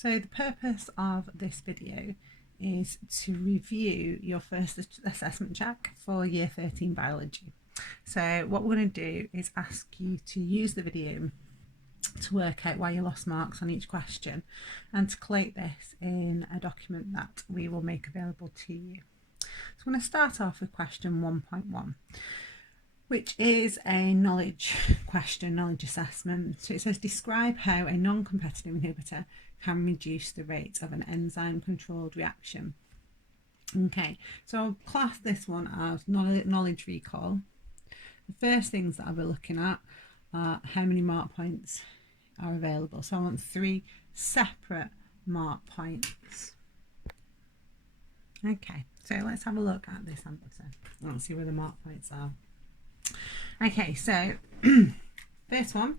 So the purpose of this video is to review your first assessment check for Year 13 biology. So what we're going to do is ask you to use the video to work out why you lost marks on each question and to collate this in a document that we will make available to you. So I'm going to start off with question 1.1, which is a knowledge question, knowledge assessment. So it says, describe how a non-competitive inhibitor can reduce the rate of an enzyme-controlled reaction. Okay, so I'll class this one as knowledge recall. The first things that I'll be looking at are how many mark points are available. So I want 3 separate mark points. Okay, so let's have a look at this answer. Let's see where the mark points are. Okay, so first one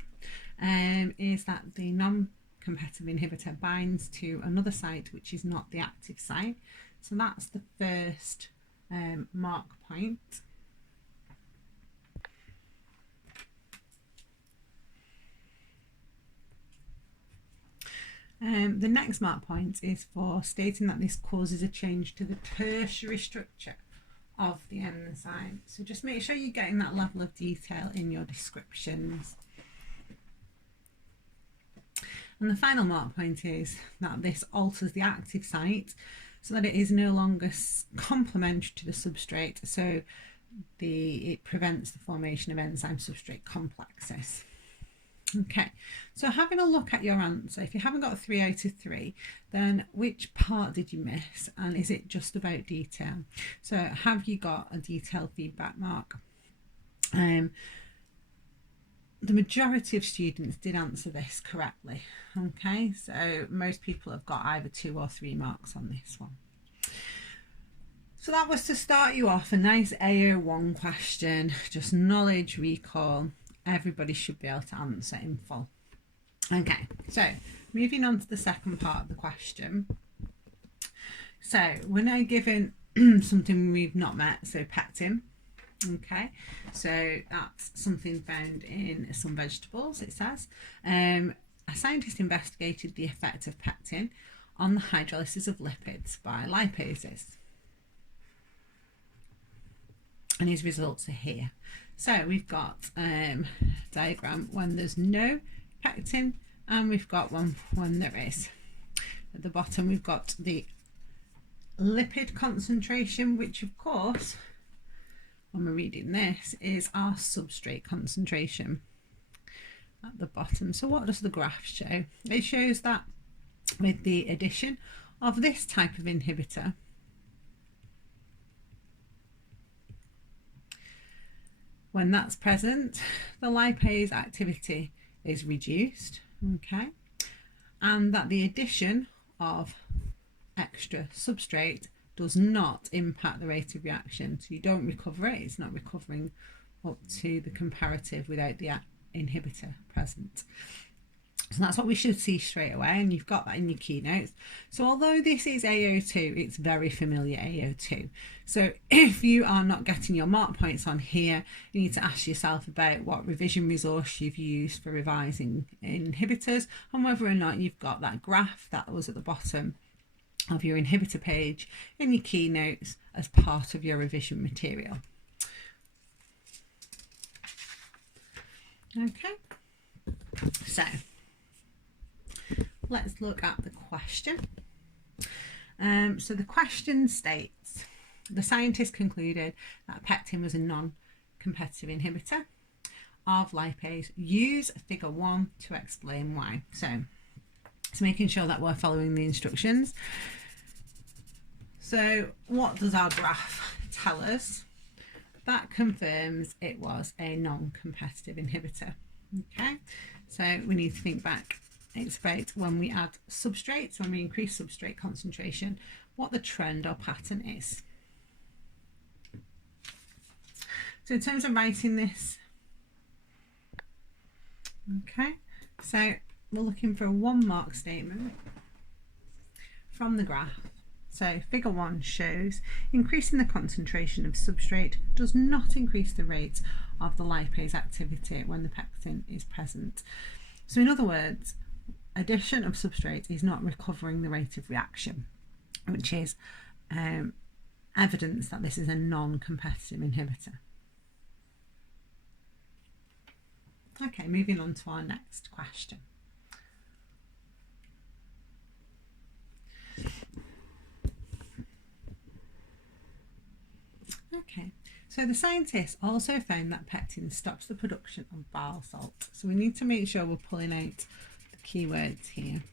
is that the non-competitive inhibitor binds to another site which is not the active site. So that's the first mark point. The next mark point is for stating that this causes a change to the tertiary structure of the enzyme. So just make sure you're getting that level of detail in your descriptions. And the final mark point is that this alters the active site so that it is no longer complementary to the substrate, so it prevents the formation of enzyme substrate complexes. Okay, so having a look at your answer, if you haven't got a 3 out of 3, then which part did you miss, and is it just about detail? So have you got a detailed feedback mark? The majority of students did answer this correctly. Okay, so most people have got either 2 or 3 marks on this one. So that was to start you off, a nice AO1 question, just knowledge recall. Everybody should be able to answer in full. Okay, so moving on to the second part of the question. So we're now given something we've not met, so pectin. Okay, so that's something found in some vegetables, it says. A scientist investigated the effect of pectin on the hydrolysis of lipids by lipases. And his results are here. So we've got a diagram when there's no pectin, and we've got one when there is. At the bottom we've got the lipid concentration, which of course, when we're reading this, is our substrate concentration at the bottom. So what does the graph show? It shows that with the addition of this type of inhibitor, when that's present, the lipase activity is reduced, okay, and that the addition of extra substrate does not impact the rate of reaction. So you don't recover it, it's not recovering up to the comparative without the inhibitor present. So that's what we should see straight away, and you've got that in your keynotes. So although this is AO2, it's very familiar AO2. So if you are not getting your mark points on here, you need to ask yourself about what revision resource you've used for revising inhibitors, and whether or not you've got that graph that was at the bottom of your inhibitor page in your keynotes as part of your revision material. Okay, so let's look at the question. So the question states, the scientist concluded that pectin was a non-competitive inhibitor of lipase. Use figure 1 to explain why. So it's making sure that we're following the instructions. So what does our graph tell us? That confirms it was a non-competitive inhibitor. Okay, so we need to think back. It's about when we add substrates, when we increase substrate concentration, what the trend or pattern is. So in terms of writing this, okay, so we're looking for a 1 mark statement from the graph. So figure 1 shows increasing the concentration of substrate does not increase the rate of the lipase activity when the pectin is present. So in other words, addition of substrate is not recovering the rate of reaction, which is evidence that this is a non-competitive inhibitor. Okay, moving on to our next question. Okay, so the scientists also found that pectin stops the production of bile salt. So we need to make sure we're pulling out the keywords here.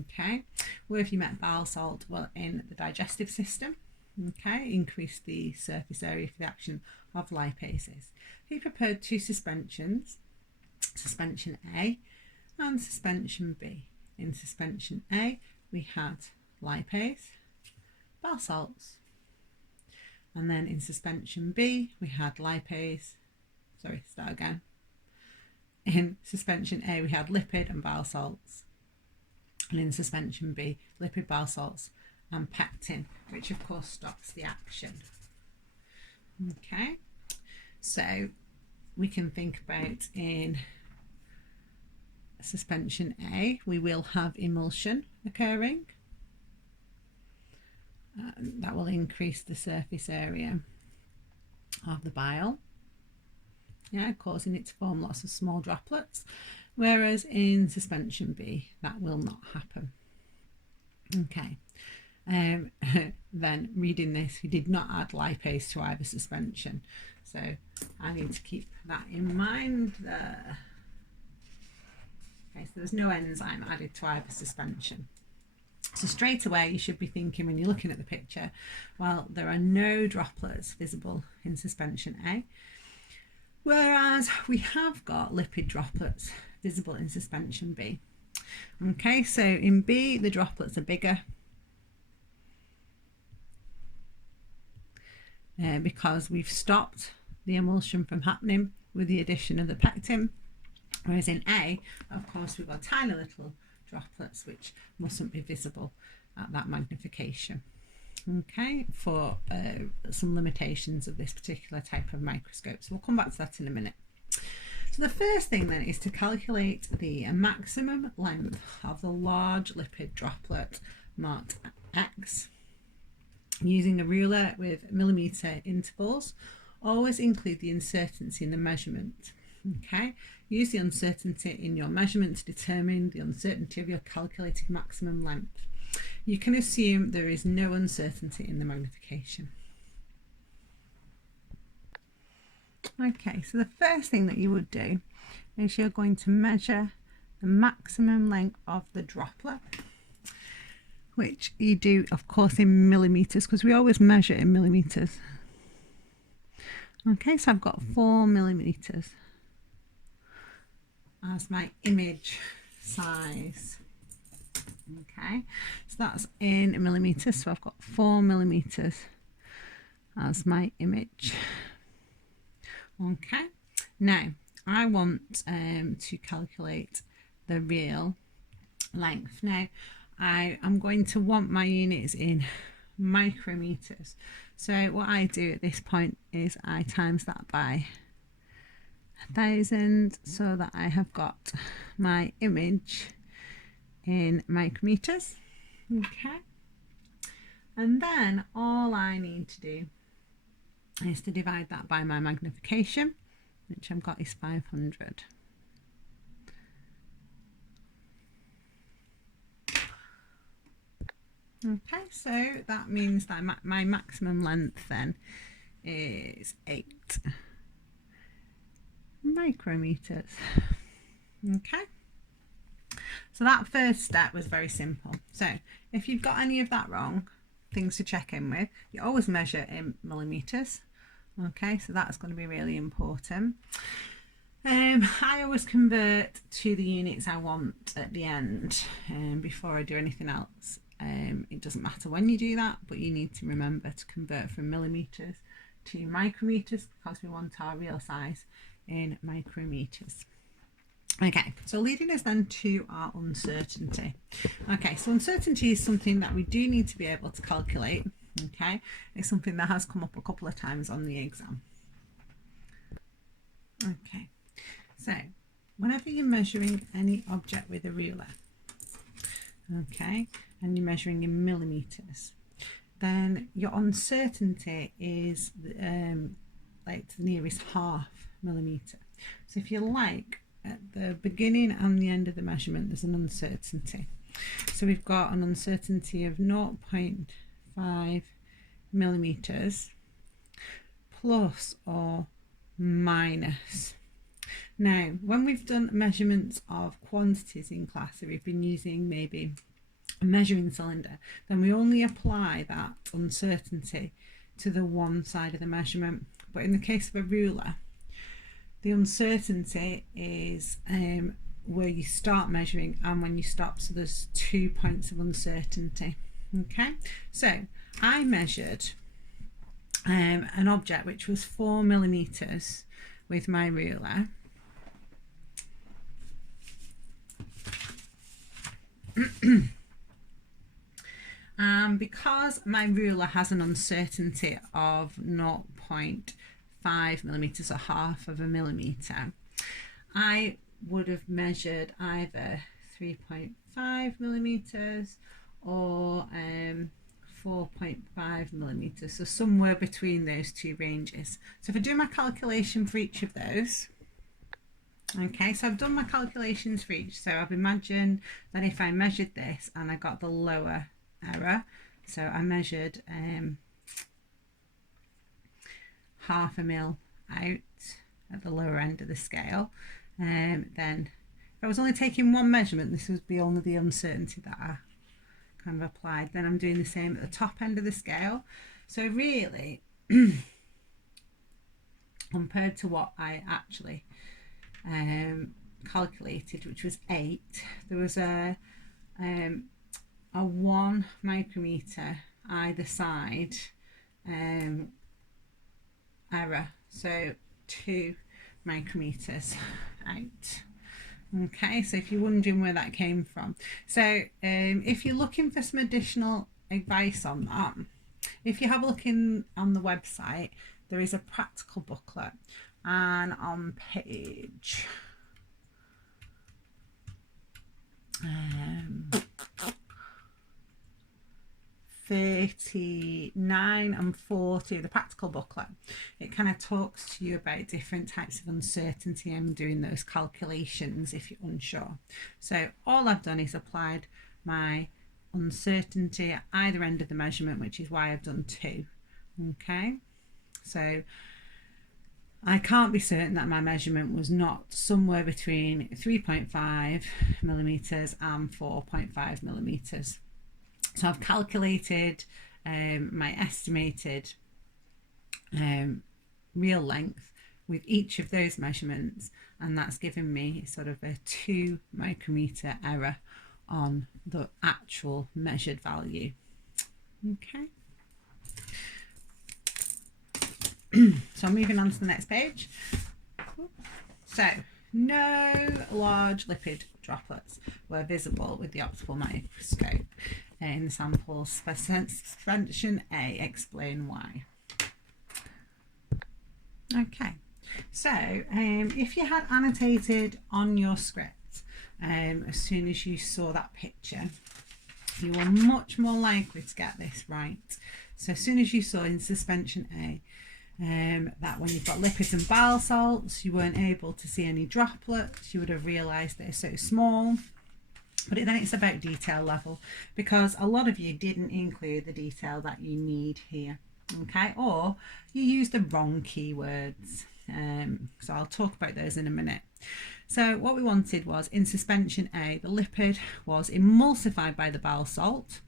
Okay, where have you met bile salt? Well, in the digestive system. Okay, increase the surface area for the action of lipases. He prepared two suspensions, suspension A and suspension B. In suspension A, we had lipase, bile salts. And then in suspension B, we had lipase, In suspension A, we had lipid and bile salts. And in suspension B, lipid, bile salts and pectin, which of course stops the action. Okay, so we can think about in suspension A, we will have emulsion occurring. That will increase the surface area of the bile, causing it to form lots of small droplets, whereas in suspension B that will not happen. Okay, then reading this, we did not add lipase to either suspension, so I need to keep that in mind there. Okay, so there's no enzyme added to either suspension. So straight away you should be thinking, when you're looking at the picture, well, there are no droplets visible in suspension A, whereas we have got lipid droplets visible in suspension B. Okay, so in B the droplets are bigger because we've stopped the emulsion from happening with the addition of the pectin, whereas in A, of course, we've got tiny little droplets which mustn't be visible at that magnification. Okay, for some limitations of this particular type of microscope. So we'll come back to that in a minute. So the first thing then is to calculate the maximum length of the large lipid droplet marked X using a ruler with millimetre intervals. Always include the uncertainty in the measurement. Okay, use the uncertainty in your measurement to determine the uncertainty of your calculated maximum length. You can assume there is no uncertainty in the magnification. Okay, so the first thing that you would do is you're going to measure the maximum length of the droplet, which you do, of course, in millimetres, because we always measure in millimetres. Okay, so I've got 4 millimetres as my image size. Okay, so that's in millimetres, so I've got 4 millimetres as my image. Okay, now I want to calculate the real length. Now I am going to want my units in micrometers, so what I do at this point is I times that by 1,000 so that I have got my image in micrometers. Okay, and then all I need to do is to divide that by my magnification, which I've got is 500. Okay, so that means that my maximum length then is 8 micrometers. Okay, so that first step was very simple. So if you've got any of that wrong, things to check in with, you always measure in millimeters. Okay, so that's going to be really important. I always convert to the units I want at the end before I do anything else. It doesn't matter when you do that, but you need to remember to convert from millimeters to micrometers because we want our real size in micrometers. Okay, so leading us then to our uncertainty. Okay, so uncertainty is something that we do need to be able to calculate. Okay, it's something that has come up a couple of times on the exam. Okay, so whenever you're measuring any object with a ruler, okay, and you're measuring in millimeters, then your uncertainty is like to the nearest half millimeter. So if you like, at the beginning and the end of the measurement, there's an uncertainty. So we've got an uncertainty of 0.5 millimeters plus or minus. Now, when we've done measurements of quantities in class, so we've been using maybe a measuring cylinder, then we only apply that uncertainty to the one side of the measurement. But in the case of a ruler, the uncertainty is where you start measuring and when you stop. So there's 2 points of uncertainty. Okay, so I measured an object which was 4 millimeters with my ruler. Because my ruler has an uncertainty of 0.5 millimeters or half of a millimeter, I would have measured either 3.5 millimeters or 4.5 millimeters, so somewhere between those two ranges. So if I do my calculation for each of those, okay, so I've done my calculations for each. So I've imagined that if I measured this and I got the lower error, so I measured half a mil out at the lower end of the scale, then if I was only taking one measurement, this would be only the uncertainty that I kind of applied. Then I'm doing the same at the top end of the scale. So really, compared to what I actually calculated, which was 8, there was a 1 micrometer either side error, so 2 micrometers out. Okay, so if you're wondering where that came from, so if you're looking for some additional advice on that, if you have a look on the website, there is a practical booklet, and on page 39 and 40 of the practical booklet, it kind of talks to you about different types of uncertainty and doing those calculations if you're unsure. So all I've done is applied my uncertainty at either end of the measurement, which is why I've done 2. Okay, so I can't be certain that my measurement was not somewhere between 3.5 millimeters and 4.5 millimeters. So I've calculated my estimated real length with each of those measurements, and that's given me sort of a 2 micrometer error on the actual measured value. Okay. So moving on to the next page. So no large lipid droplets were visible with the optical microscope in the sample suspension A. Explain why. Okay, so if you had annotated on your script as soon as you saw that picture, you were much more likely to get this right. So as soon as you saw in suspension A that when you've got lipids and bile salts, you weren't able to see any droplets, you would have realised they're so small. But then it's about detail level, because a lot of you didn't include the detail that you need here, okay, or you used the wrong keywords. So I'll talk about those in a minute. So what we wanted was, in suspension A, the lipid was emulsified by the bile salt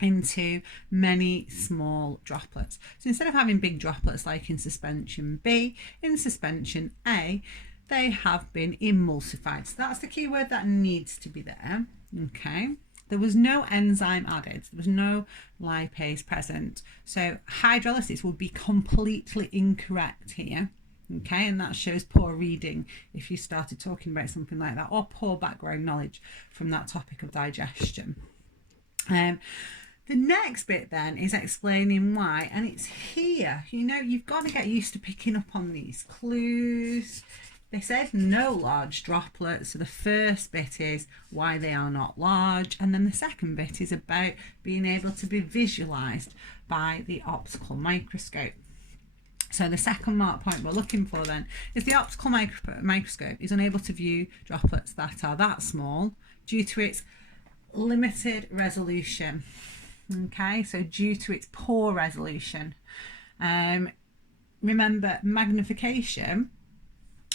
into many small droplets. So instead of having big droplets like in suspension B, in suspension A, they have been emulsified. So that's the key word that needs to be there. Okay. There was no enzyme added. There was no lipase present. So hydrolysis would be completely incorrect here. Okay. And that shows poor reading if you started talking about something like that, or poor background knowledge from that topic of digestion. The next bit then is explaining why, and it's here. You know, you've got to get used to picking up on these clues They said no large droplets. So the first bit is why they are not large, and then the second bit is about being able to be visualized by the optical microscope. So the second mark point we're looking for then is the optical microscope is unable to view droplets that are that small due to its limited resolution. Okay, so due to its poor resolution. Remember, magnification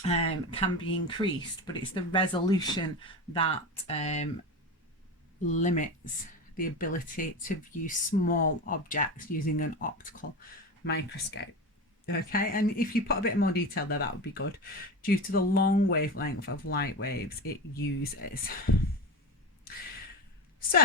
can be increased, but it's the resolution that limits the ability to view small objects using an optical microscope. Okay, and if you put a bit more detail there, that would be good, due to the long wavelength of light waves it uses. So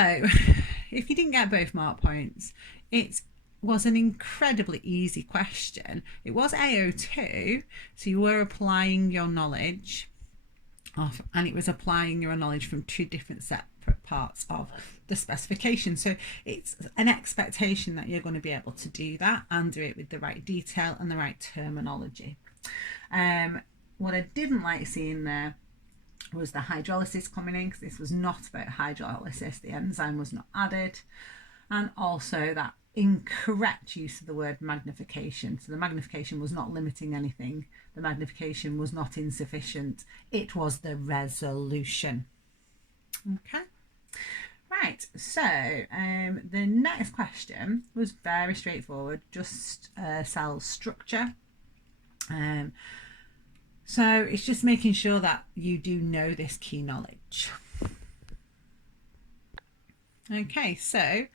if you didn't get both mark points, it was an incredibly easy question. It was AO2, so you were applying your knowledge of, and it was applying your knowledge from two different separate parts of the specification. So it's an expectation that you're going to be able to do that and do it with the right detail and the right terminology. What I didn't like seeing there was the hydrolysis coming in, because this was not about hydrolysis. The enzyme was not added, and also that incorrect use of the word magnification. So the magnification was not limiting anything. The magnification was not insufficient. It was the resolution. Okay. Right, so the next question was very straightforward, just cell structure. So it's just making sure that you do know this key knowledge. Okay, so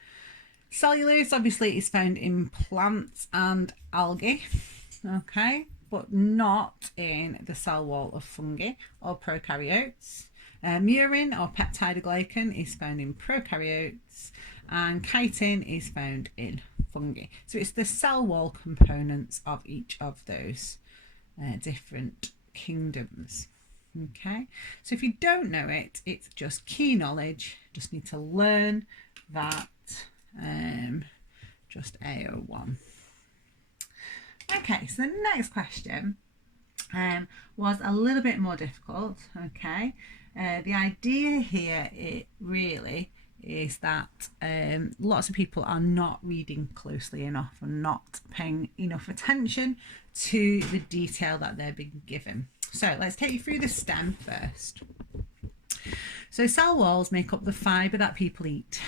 cellulose obviously is found in plants and algae, okay, but not in the cell wall of fungi or prokaryotes. Murin or peptidoglycan is found in prokaryotes, and chitin is found in fungi. So it's the cell wall components of each of those different kingdoms. Okay, so if you don't know it, it's just key knowledge. Just need to learn that. Just AO1. Okay, so the next question was a little bit more difficult. Okay, the idea here, it really is that lots of people are not reading closely enough and not paying enough attention to the detail that they're being given. So let's take you through the stem first. So cell walls make up the fibre that people eat.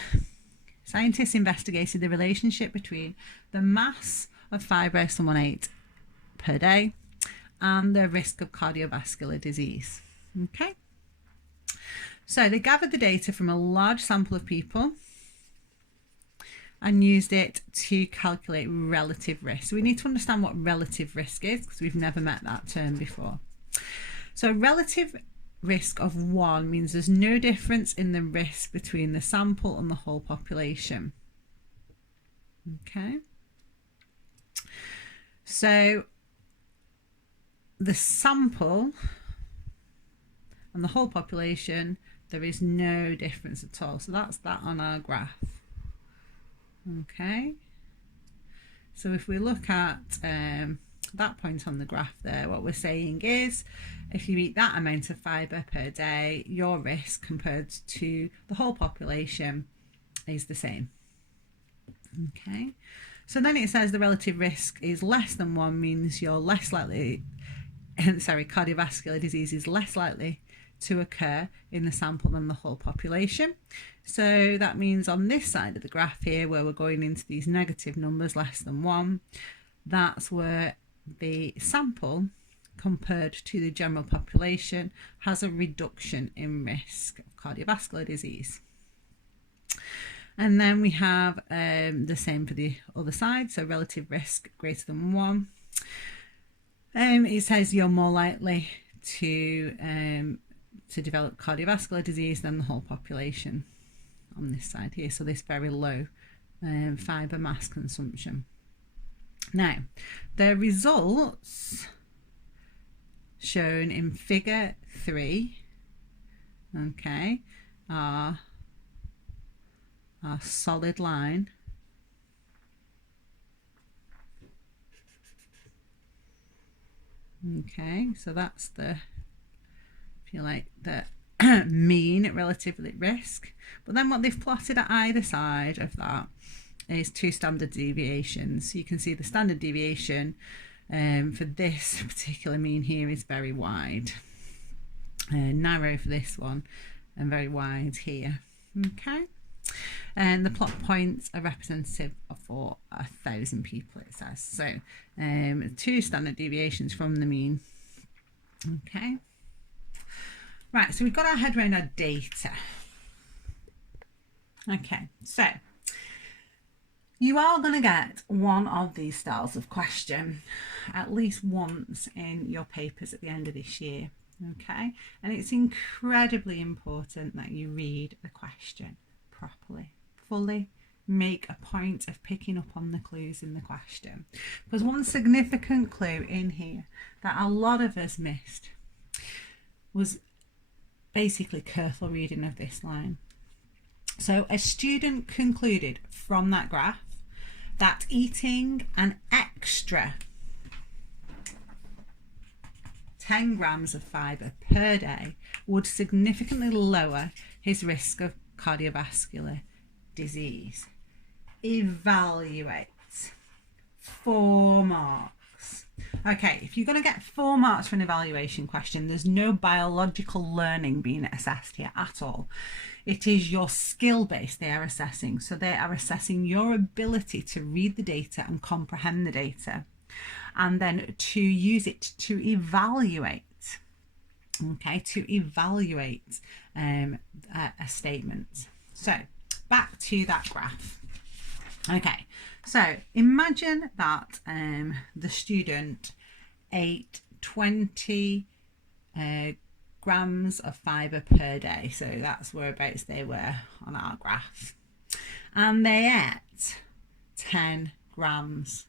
Scientists investigated the relationship between the mass of fibre someone ate per day and the risk of cardiovascular disease. Okay, so they gathered the data from a large sample of people and used it to calculate relative risk. So we need to understand what relative risk is, because we've never met that term before. So relative risk of 1 means there's no difference in the risk between the sample and the whole population. Okay, so the sample and the whole population, there is no difference at all. So that's that on our graph. Okay, so if we look at that point on the graph there, what we're saying is if you eat that amount of fibre per day, your risk compared to the whole population is the same. Okay, so then it says the relative risk is less than 1, means you're less likely, cardiovascular disease is less likely to occur in the sample than the whole population. So that means on this side of the graph here, where we're going into these negative numbers, less than 1, that's where the sample compared to the general population has a reduction in risk of cardiovascular disease. And then we have the same for the other side, so relative risk greater than 1. It says you're more likely to develop cardiovascular disease than the whole population on this side here, so this very low fibre mass consumption. Now, the results shown in figure 3, okay, are our solid line. Okay, so that's the if you like, the mean relative risk. But then what they've plotted at either side of that is two standard deviations. So you can see the standard deviation for this particular mean here is very wide, narrow for this one, and very wide here. Okay, and the plot points are representative for 1,000 people, it says. So two standard deviations from the mean. Okay, right, so we've got our head around our data. Okay, so you are going to get one of these styles of question at least once in your papers at the end of this year. Okay, and it's incredibly important that you read the question properly, fully, make a point of picking up on the clues in the question. Because one significant clue in here that a lot of us missed was basically careful reading of this line. So a student concluded from that graph that eating an extra 10 grams of fibre per day would significantly lower his risk of cardiovascular disease. Evaluate. 4 marks. Okay, if you're going to get 4 marks for an evaluation question, there's no biological learning being assessed here at all. It is your skill base they are assessing. So they are assessing your ability to read the data and comprehend the data, and then to use it to evaluate. Okay, to evaluate a statement. So back to that graph. Okay, so imagine that the student ate 20 grams of fibre per day. So that's whereabouts they were on our graph. And they ate 10 grams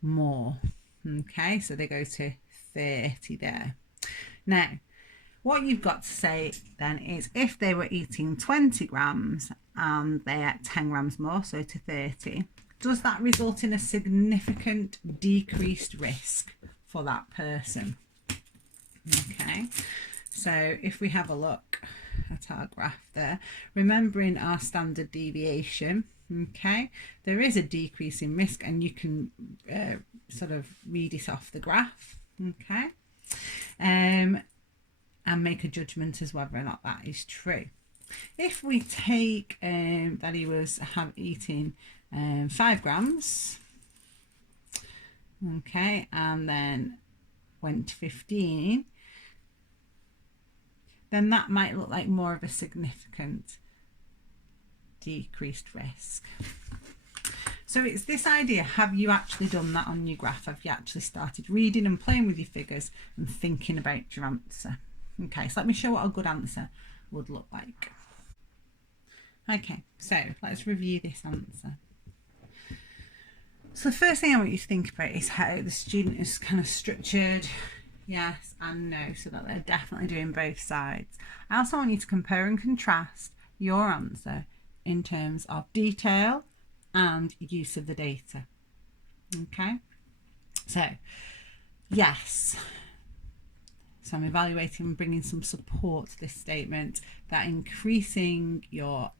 more. Okay, so they go to 30 there. Now, what you've got to say then is if they were eating 20 grams and they ate 10 grams more, so to 30, does that result in a significant decreased risk for that person? Okay, so if we have a look at our graph there, remembering our standard deviation, okay, there is a decrease in risk, and you can sort of read it off the graph, okay, and make a judgment as whether or not that is true. If we take that he was eating 5 grams, okay, and then went to 15, then that might look like more of a significant decreased risk. So it's this idea, have you actually done that on your graph? Have you actually started reading and playing with your figures and thinking about your answer? Okay, so let me show what a good answer would look like. Okay, so let's review this answer. So the first thing I want you to think about is how the student is kind of structured, yes and no, so that they're definitely doing both sides. I also want you to compare and contrast your answer in terms of detail and use of the data. Okay, so yes, so I'm evaluating and bringing some support to this statement that increasing your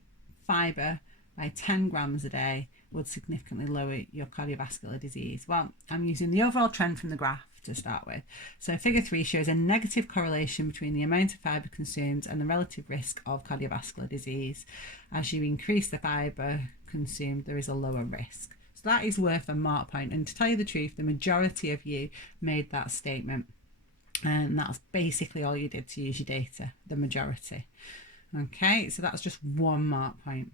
fibre by 10 grams a day would significantly lower your cardiovascular disease. Well, I'm using the overall trend from the graph to start with. So figure 3 shows a negative correlation between the amount of fibre consumed and the relative risk of cardiovascular disease. As you increase the fibre consumed, there is a lower risk. So that is worth a mark point. And to tell you the truth, the majority of you made that statement. And that's basically all you did to use your data, the majority. Okay, so that's just 1 mark point.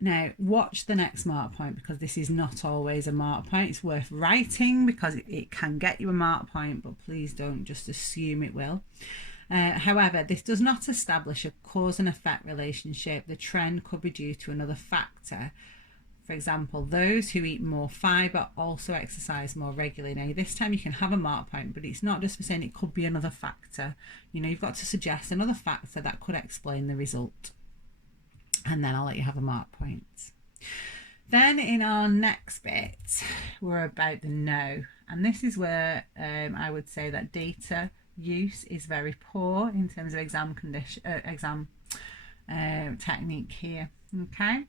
Now, watch the next mark point, because this is not always a mark point. It's worth writing because it can get you a mark point, but please don't just assume it will. However, this does not establish a cause and effect relationship. The trend could be due to another factor. For example, those who eat more fibre also exercise more regularly. Now, this time you can have a mark point, but it's not just for saying it could be another factor. You know, you've got to suggest another factor that could explain the result. And then I'll let you have a mark point. Then in our next bit, we're about the no. And this is where I would say that data use is very poor in terms of exam technique here. Okay,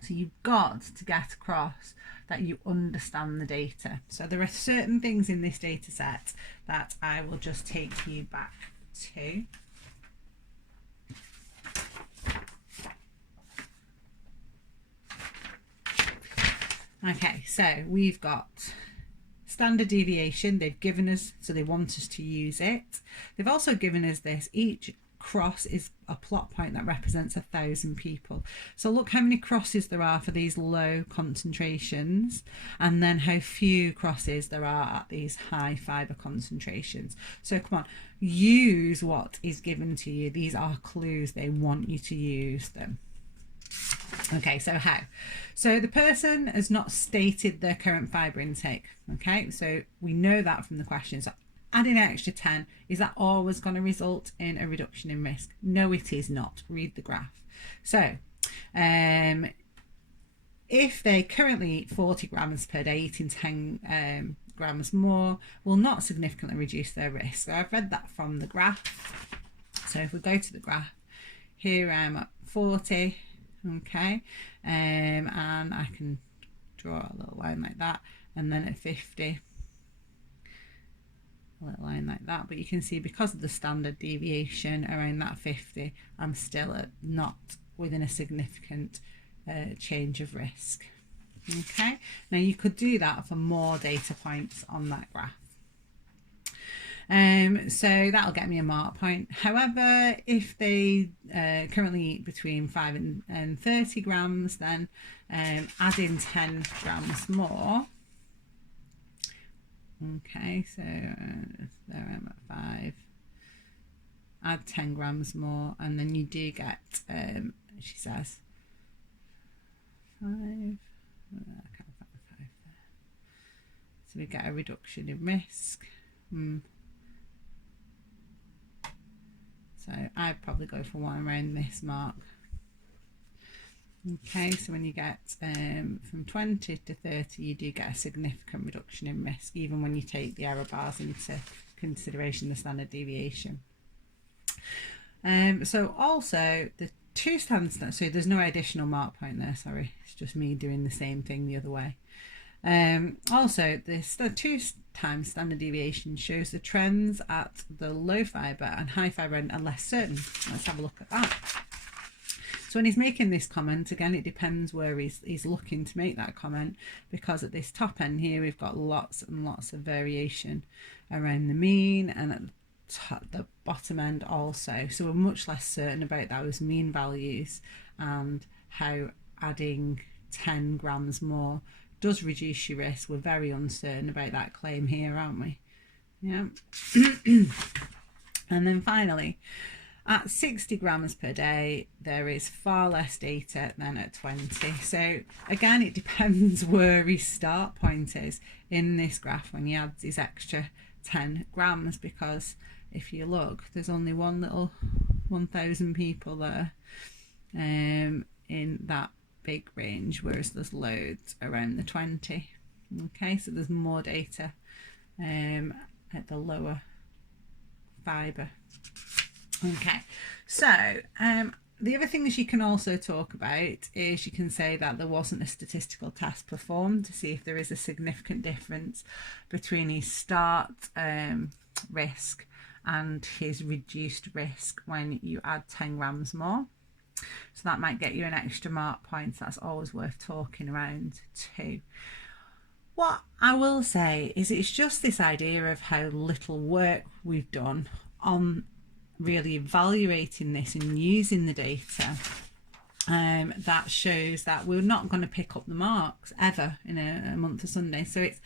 so you've got to get across that you understand the data. So there are certain things in this data set that I will just take you back to. Okay, so we've got standard deviation. They've given us, so they want us to use it. They've also given us this: each cross is a plot point that represents 1,000 people. So look how many crosses there are for these low concentrations, and then how few crosses there are at these high fibre concentrations. So come on, use what is given to you. These are clues. They want you to use them. Okay, so how? So the person has not stated their current fibre intake. Okay, so we know that from the question. So adding an extra 10, is that always going to result in a reduction in risk? No, it is not. Read the graph. So if they currently eat 40 grams per day, eating 10 grams more will not significantly reduce their risk. So I've read that from the graph. So if we go to the graph, here I'm at 40. Okay, and I can draw a little line like that, and then at 50, a little line like that. But you can see, because of the standard deviation around that 50, I'm still not within a significant change of risk. Okay, now you could do that for more data points on that graph. So that'll get me a mark point. However, if they currently eat between 5 and 30 grams, then adding 10 grams more. Okay, so there I'm at 5. Add 10 grams more, and then you do get, she says, 5. I can't find 5 there. So we get a reduction in risk. So I'd probably go for one around this mark. Okay, so when you get from 20 to 30, you do get a significant reduction in risk, even when you take the error bars into consideration, the standard deviation. So also the two standards, so there's no additional mark point there, sorry, it's just me doing the same thing the other way. Also, the 2 times standard deviation shows the trends at the low fibre and high fibre end are less certain. Let's have a look at that. So when he's making this comment, again, it depends where he's looking to make that comment, because at this top end here, we've got lots and lots of variation around the mean, and at the bottom end also. So we're much less certain about those mean values and how adding 10 grams more does reduce your risk. We're very uncertain about that claim here, aren't we? Yeah. And then finally, at 60 grams per day, there is far less data than at 20. So again, it depends where his start point is in this graph when he adds his extra 10 grams, because if you look, there's only one little 1,000 people there in that big range, whereas there's loads around the 20. Okay, so there's more data at the lower fibre. Okay, so the other things you can also talk about is you can say that there wasn't a statistical test performed to see if there is a significant difference between his start risk and his reduced risk when you add 10 grams more. So that might get you an extra mark point. That's always worth talking around too. What I will say is it's just this idea of how little work we've done on really evaluating this and using the data that shows that we're not going to pick up the marks ever in a month of Sunday. So it's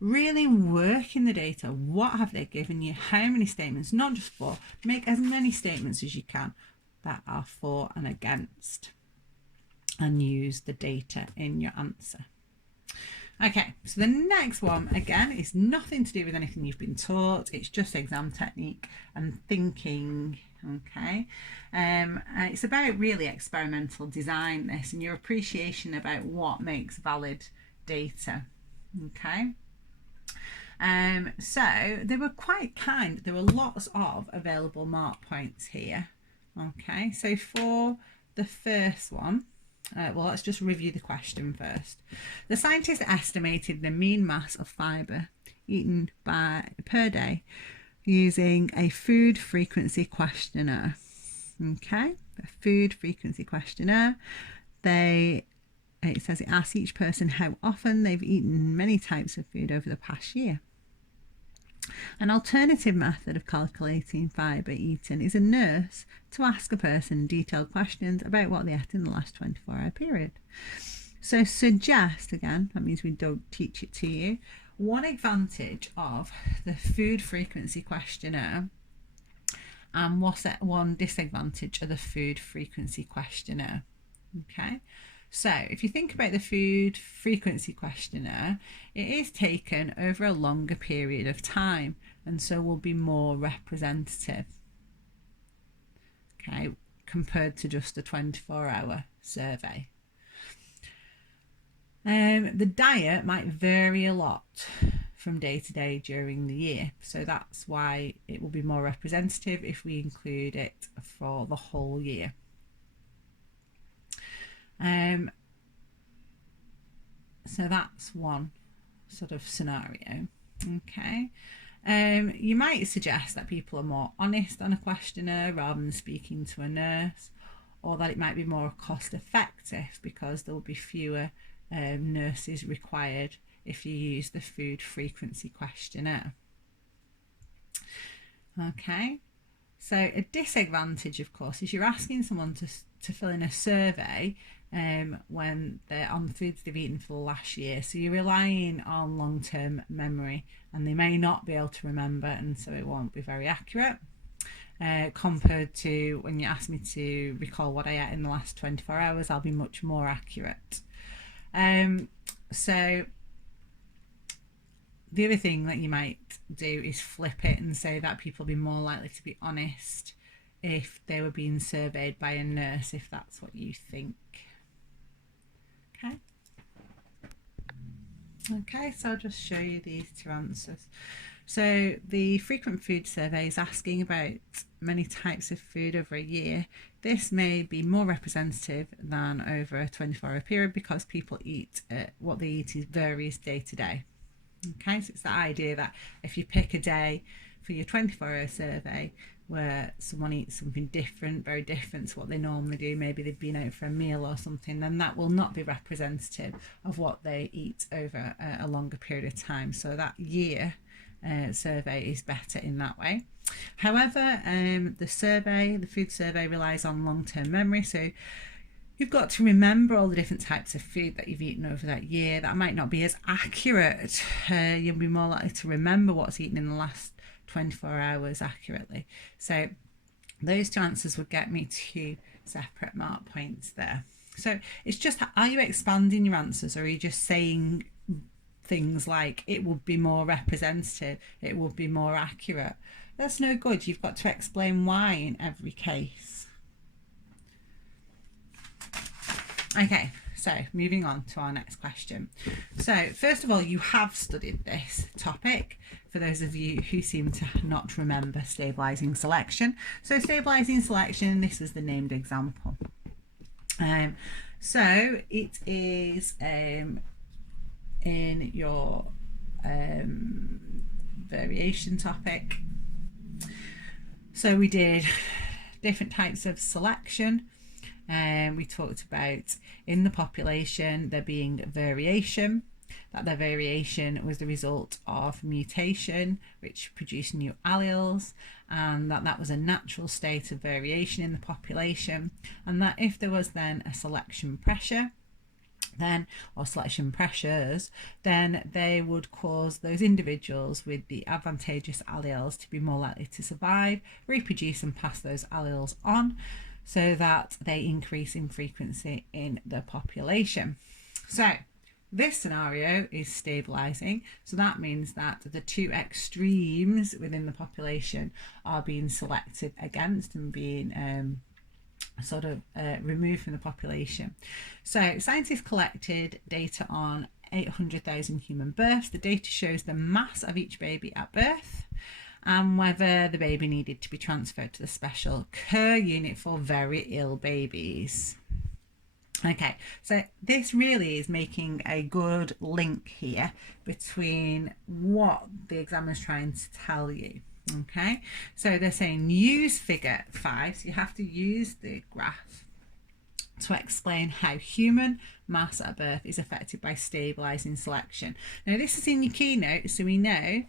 really working the data. What have they given you? How many statements? Not just for. Make as many statements as you can that are for and against, and use the data in your answer. Okay, so the next one, again, is nothing to do with anything you've been taught. It's just exam technique and thinking. Okay, it's about really experimental design, this, and your appreciation about what makes valid data. Okay, So they were quite kind. There were lots of available mark points here. Okay, so for the first one, well, let's just review the question first. The scientists estimated the mean mass of fibre eaten per day using a food frequency questionnaire. Okay, a food frequency questionnaire. It says it asks each person how often they've eaten many types of food over the past year. An alternative method of calculating fibre eaten is a nurse to ask a person detailed questions about what they ate in the last 24-hour period. So suggest, again, that means we don't teach it to you, one advantage of the food frequency questionnaire and what's one disadvantage of the food frequency questionnaire. Okay. So if you think about the food frequency questionnaire, it is taken over a longer period of time and so will be more representative, okay, compared to just a 24-hour survey. The diet might vary a lot from day to day during the year, so that's why it will be more representative if we include it for the whole year. So that's one sort of scenario. Okay. You might suggest that people are more honest on a questionnaire rather than speaking to a nurse, or that it might be more cost effective because there will be fewer nurses required if you use the food frequency questionnaire. Okay. So a disadvantage, of course, is you're asking someone to fill in a survey when they're on the foods they've eaten for the last year. So you're relying on long-term memory and they may not be able to remember, and so it won't be very accurate compared to when you ask me to recall what I ate in the last 24 hours, I'll be much more accurate. So the other thing that you might do is flip it and say that people will be more likely to be honest if they were being surveyed by a nurse, if that's what you think. Okay. Okay, so I'll just show you these two answers. So the frequent food survey is asking about many types of food over a year. This may be more representative than over a 24-hour period because people eat, what they eat varies day to day. Okay, so it's the idea that if you pick a day for your 24-hour survey where someone eats something different, very different to what they normally do, maybe they've been out for a meal or something, then that will not be representative of what they eat over a longer period of time. So that year survey is better in that way. However, the food survey relies on long-term memory, so you've got to remember all the different types of food that you've eaten over that year. That might not be as accurate. You'll be more likely to remember what's eaten in the last 24 hours accurately. So those two answers would get me 2 separate mark points there. So it's just, are you expanding your answers, or are you just saying things like it would be more representative, it would be more accurate? That's no good. You've got to explain why in every case. Okay, so moving on to our next question. So first of all, you have studied this topic, for those of you who seem to not remember stabilising selection. So stabilising selection, this is the named example. So it is in your variation topic. So we did different types of selection. We talked about in the population there being variation, that the variation was the result of mutation which produced new alleles, and that was a natural state of variation in the population, and that if there was then a selection pressure or selection pressures, then they would cause those individuals with the advantageous alleles to be more likely to survive, reproduce and pass those alleles on, so that they increase in frequency in the population. So this scenario is stabilising, so that means that the two extremes within the population are being selected against and being removed from the population. So scientists collected data on 800,000 human births. The data shows the mass of each baby at birth and whether the baby needed to be transferred to the special care unit for very ill babies. Okay, so this really is making a good link here between what the examiner's trying to tell you. Okay, so they're saying use figure 5, so you have to use the graph to explain how human mass at birth is affected by stabilising selection. Now this is in your keynote, so we know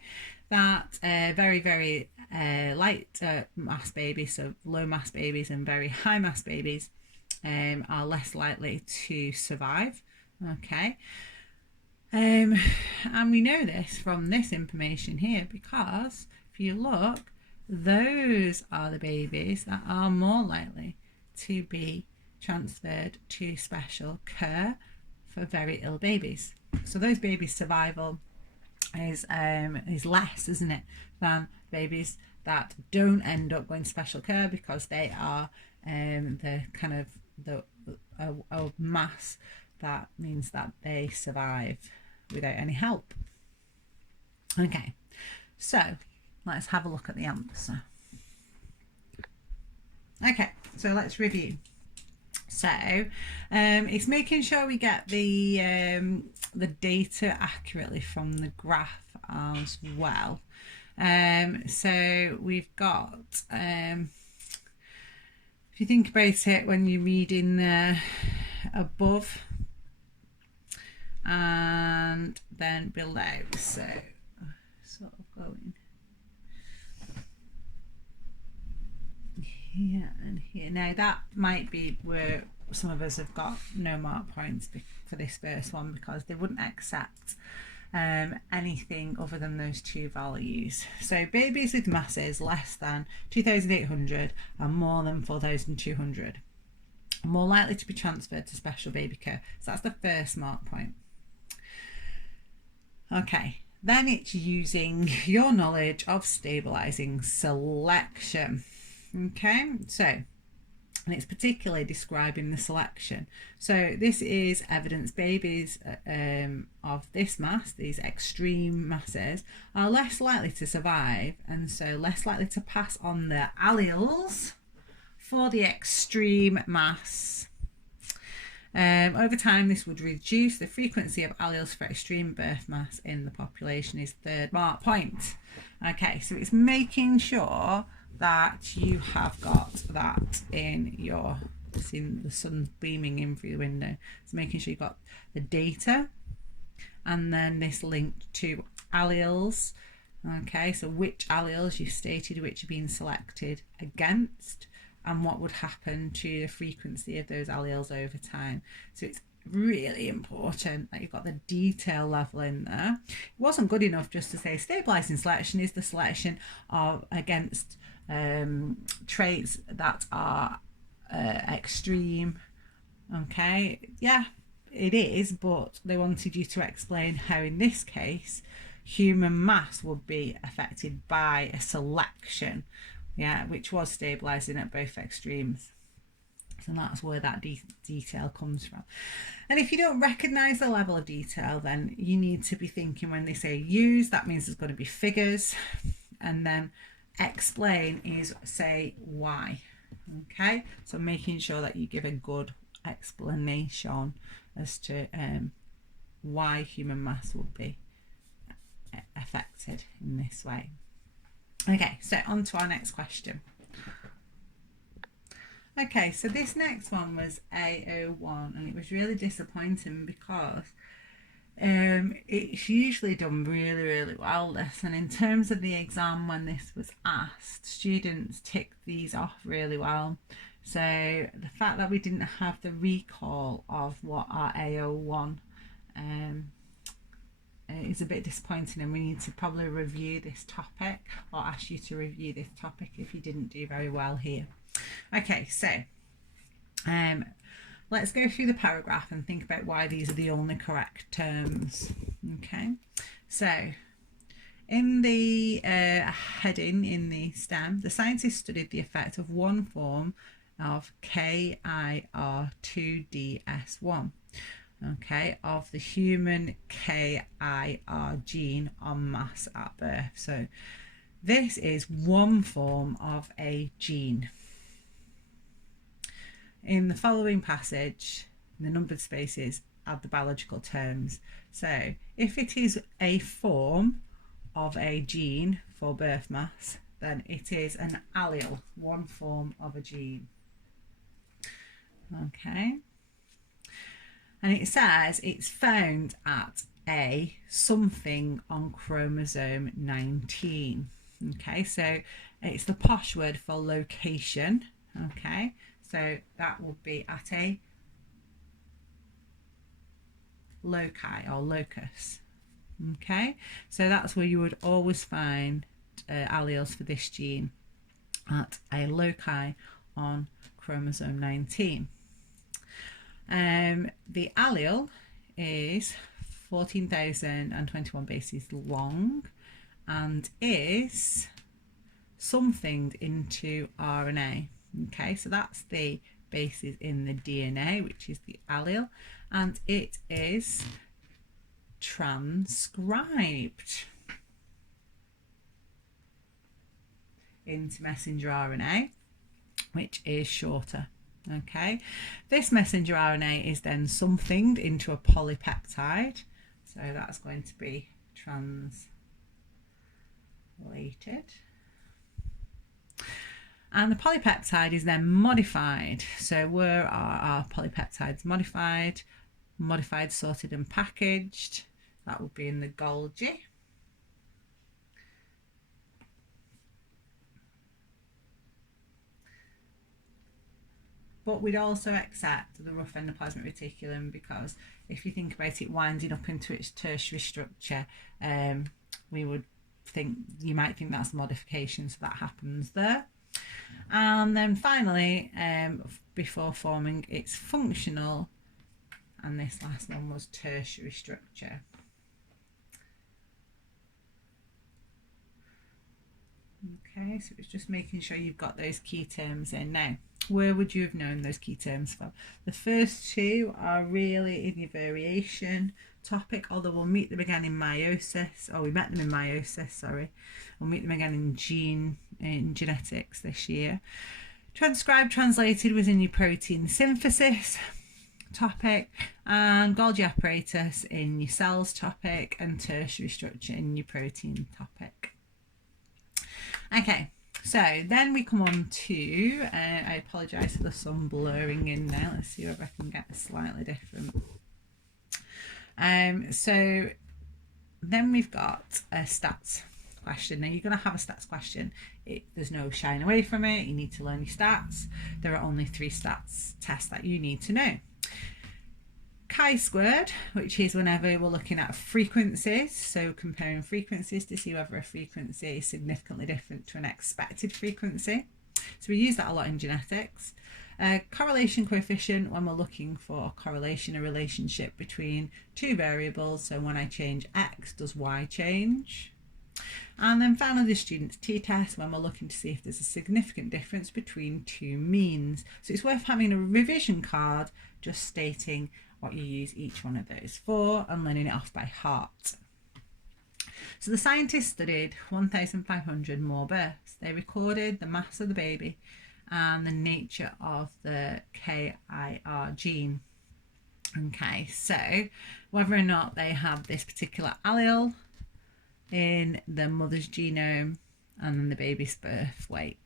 that very light mass babies, so low mass babies, and very high mass babies are less likely to survive. Okay, and we know this from this information here, because if you look, those are the babies that are more likely to be transferred to special care for very ill babies. So those babies' survival is less, isn't it, than babies that don't end up going to special care, because they are the kind of a mass that means that they survive without any help. Okay, so let's have a look at the answer. Okay, so let's review. So it's making sure we get the data accurately from the graph as well. So we've got, if you think about it, when you're reading above and then below, so sort of going here and here. Now that might be where some of us have got no mark points for this first one, because they wouldn't accept anything other than those two values. So babies with masses less than 2,800 and more than 4,200 are more likely to be transferred to special baby care. So that's the first mark point. Okay, then it's using your knowledge of stabilising selection. Okay, so, and it's particularly describing the selection. So this is evidence babies of this mass, these extreme masses, are less likely to survive, and so less likely to pass on their alleles for the extreme mass. Over time, this would reduce the frequency of alleles for extreme birth mass in the population, is third mark point. Okay, so it's making sure that you have got that in your, seeing the sun beaming in through the window. So making sure you've got the data, and then this linked to alleles. Okay, so which alleles you stated which are being selected against, and what would happen to the frequency of those alleles over time. So it's really important that you've got the detail level in there. It wasn't good enough just to say stabilising selection is the selection of against traits that are extreme. Okay, yeah, it is, but they wanted you to explain how in this case human mass would be affected by a selection, yeah, which was stabilising at both extremes. So that's where that detail comes from. And if you don't recognise the level of detail, then you need to be thinking, when they say use, that means there's going to be figures, and then explain is say why. Okay, so making sure that you give a good explanation as to why human mass will be affected in this way. Okay, so on to our next question. Okay, so this next one was A01, and it was really disappointing because it's usually done really well, this, and in terms of the exam when this was asked, students ticked these off really well. So the fact that we didn't have the recall of what our A01 is a bit disappointing, and we need to probably review this topic, or ask you to review this topic if you didn't do very well here. Okay, so let's go through the paragraph and think about why these are the only correct terms. Okay, so in the heading in the STEM, the scientists studied the effect of one form of KIR2DS1. okay, of the human KIR gene en masse at birth. So this is one form of a gene. In the following passage, the numbered spaces add the biological terms. So if it is a form of a gene for birth mass, then it is an allele, one form of a gene. Okay. And it says it's found at a something on chromosome 19. Okay, so it's the posh word for location. Okay, so that would be at a loci or locus. Okay, so that's where you would always find alleles for this gene, at a loci on chromosome 19. The allele is 14,021 bases long and is something into RNA. Okay, so that's the bases in the DNA, which is the allele, and it is transcribed into messenger RNA, which is shorter. Okay, this messenger RNA is then somethinged into a polypeptide, so that's going to be translated, and the polypeptide is then modified. So where are our polypeptides modified? Modified, sorted and packaged. That would be in the Golgi. But we'd also accept the rough endoplasmic reticulum, because if you think about it winding up into its tertiary structure, we would think, you might think that's a modification, so that happens there. And then finally, before forming its functional, and this last one was tertiary structure. Okay, so it's just making sure you've got those key terms in. Now, where would you have known those key terms from? The first two are really in your variation topic, although we'll meet them again in meiosis, or we met them in meiosis, sorry. We'll meet them again in genetics this year. Transcribed, translated was in your protein synthesis topic, and Golgi apparatus in your cells topic, and tertiary structure in your protein topic. Okay, so then we come on to, I apologise for the sun blurring in now. Let's see if I can get a slightly different. So then we've got a stats question. Now you're going to have a stats question. There's no shying away from it. You need to learn your stats. There are only 3 stats tests that you need to know. Chi-squared, which is whenever we're looking at frequencies, so comparing frequencies to see whether a frequency is significantly different to an expected frequency. So we use that a lot in genetics. Correlation coefficient, when we're looking for a correlation, a relationship between 2 variables. So when I change X, does Y change? And then finally the student's t-test, when we're looking to see if there's a significant difference between 2 means. So it's worth having a revision card just stating what you use each one of those for and learning it off by heart. So the scientists studied 1,500 more births. They recorded the mass of the baby and the nature of the KIR gene. Okay, so whether or not they have this particular allele in the mother's genome and then the baby's birth weight.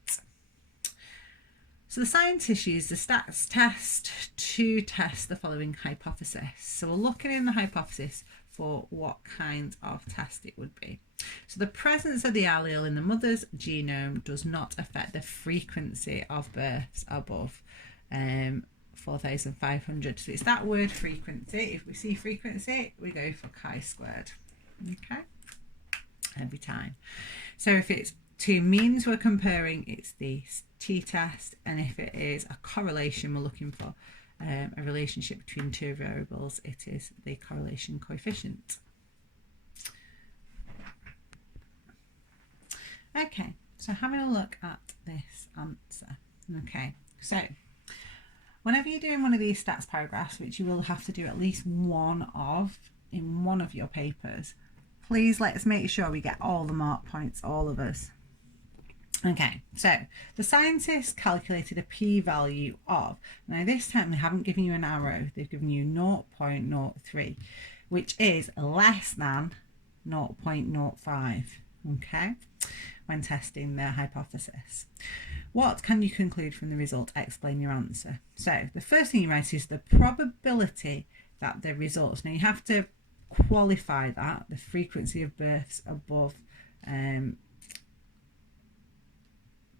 So the scientists used the stats test to test the following hypothesis. So we're looking in the hypothesis for what kind of test it would be. So the presence of the allele in the mother's genome does not affect the frequency of births above 4,500. So it's that word frequency. If we see frequency, we go for chi-squared. Okay, every time. So if it's 2 means we're comparing, it's the t-test, and if it is a correlation, we're looking for a relationship between 2 variables, it is the correlation coefficient. Okay, so having a look at this answer. Okay, so Whenever you're doing one of these stats paragraphs, which you will have to do at least one of in one of your papers, please let's make sure we get all the mark points, all of us. Okay, so the scientists calculated a p-value of, now this time they haven't given you an arrow, they've given you 0.03, which is less than 0.05, okay, when testing their hypothesis. What can you conclude from the result? Explain your answer. So the first thing you write is the probability that the results, now you have to qualify that, the frequency of births above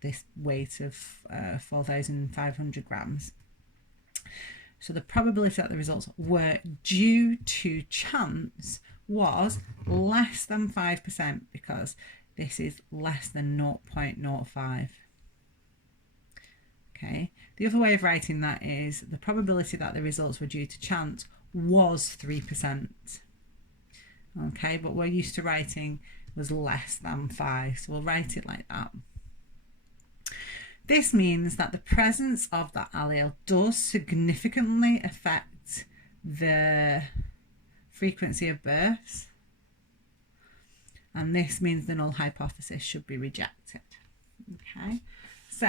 this weight of 4,500 grams. So the probability that the results were due to chance was less than 5%, because this is less than 0.05. Okay, the other way of writing that is the probability that the results were due to chance was 3%. Okay, but we're used to writing was less than 5, so we'll write it like that. This means that the presence of that allele does significantly affect the frequency of births, and this means the null hypothesis should be rejected. Okay, so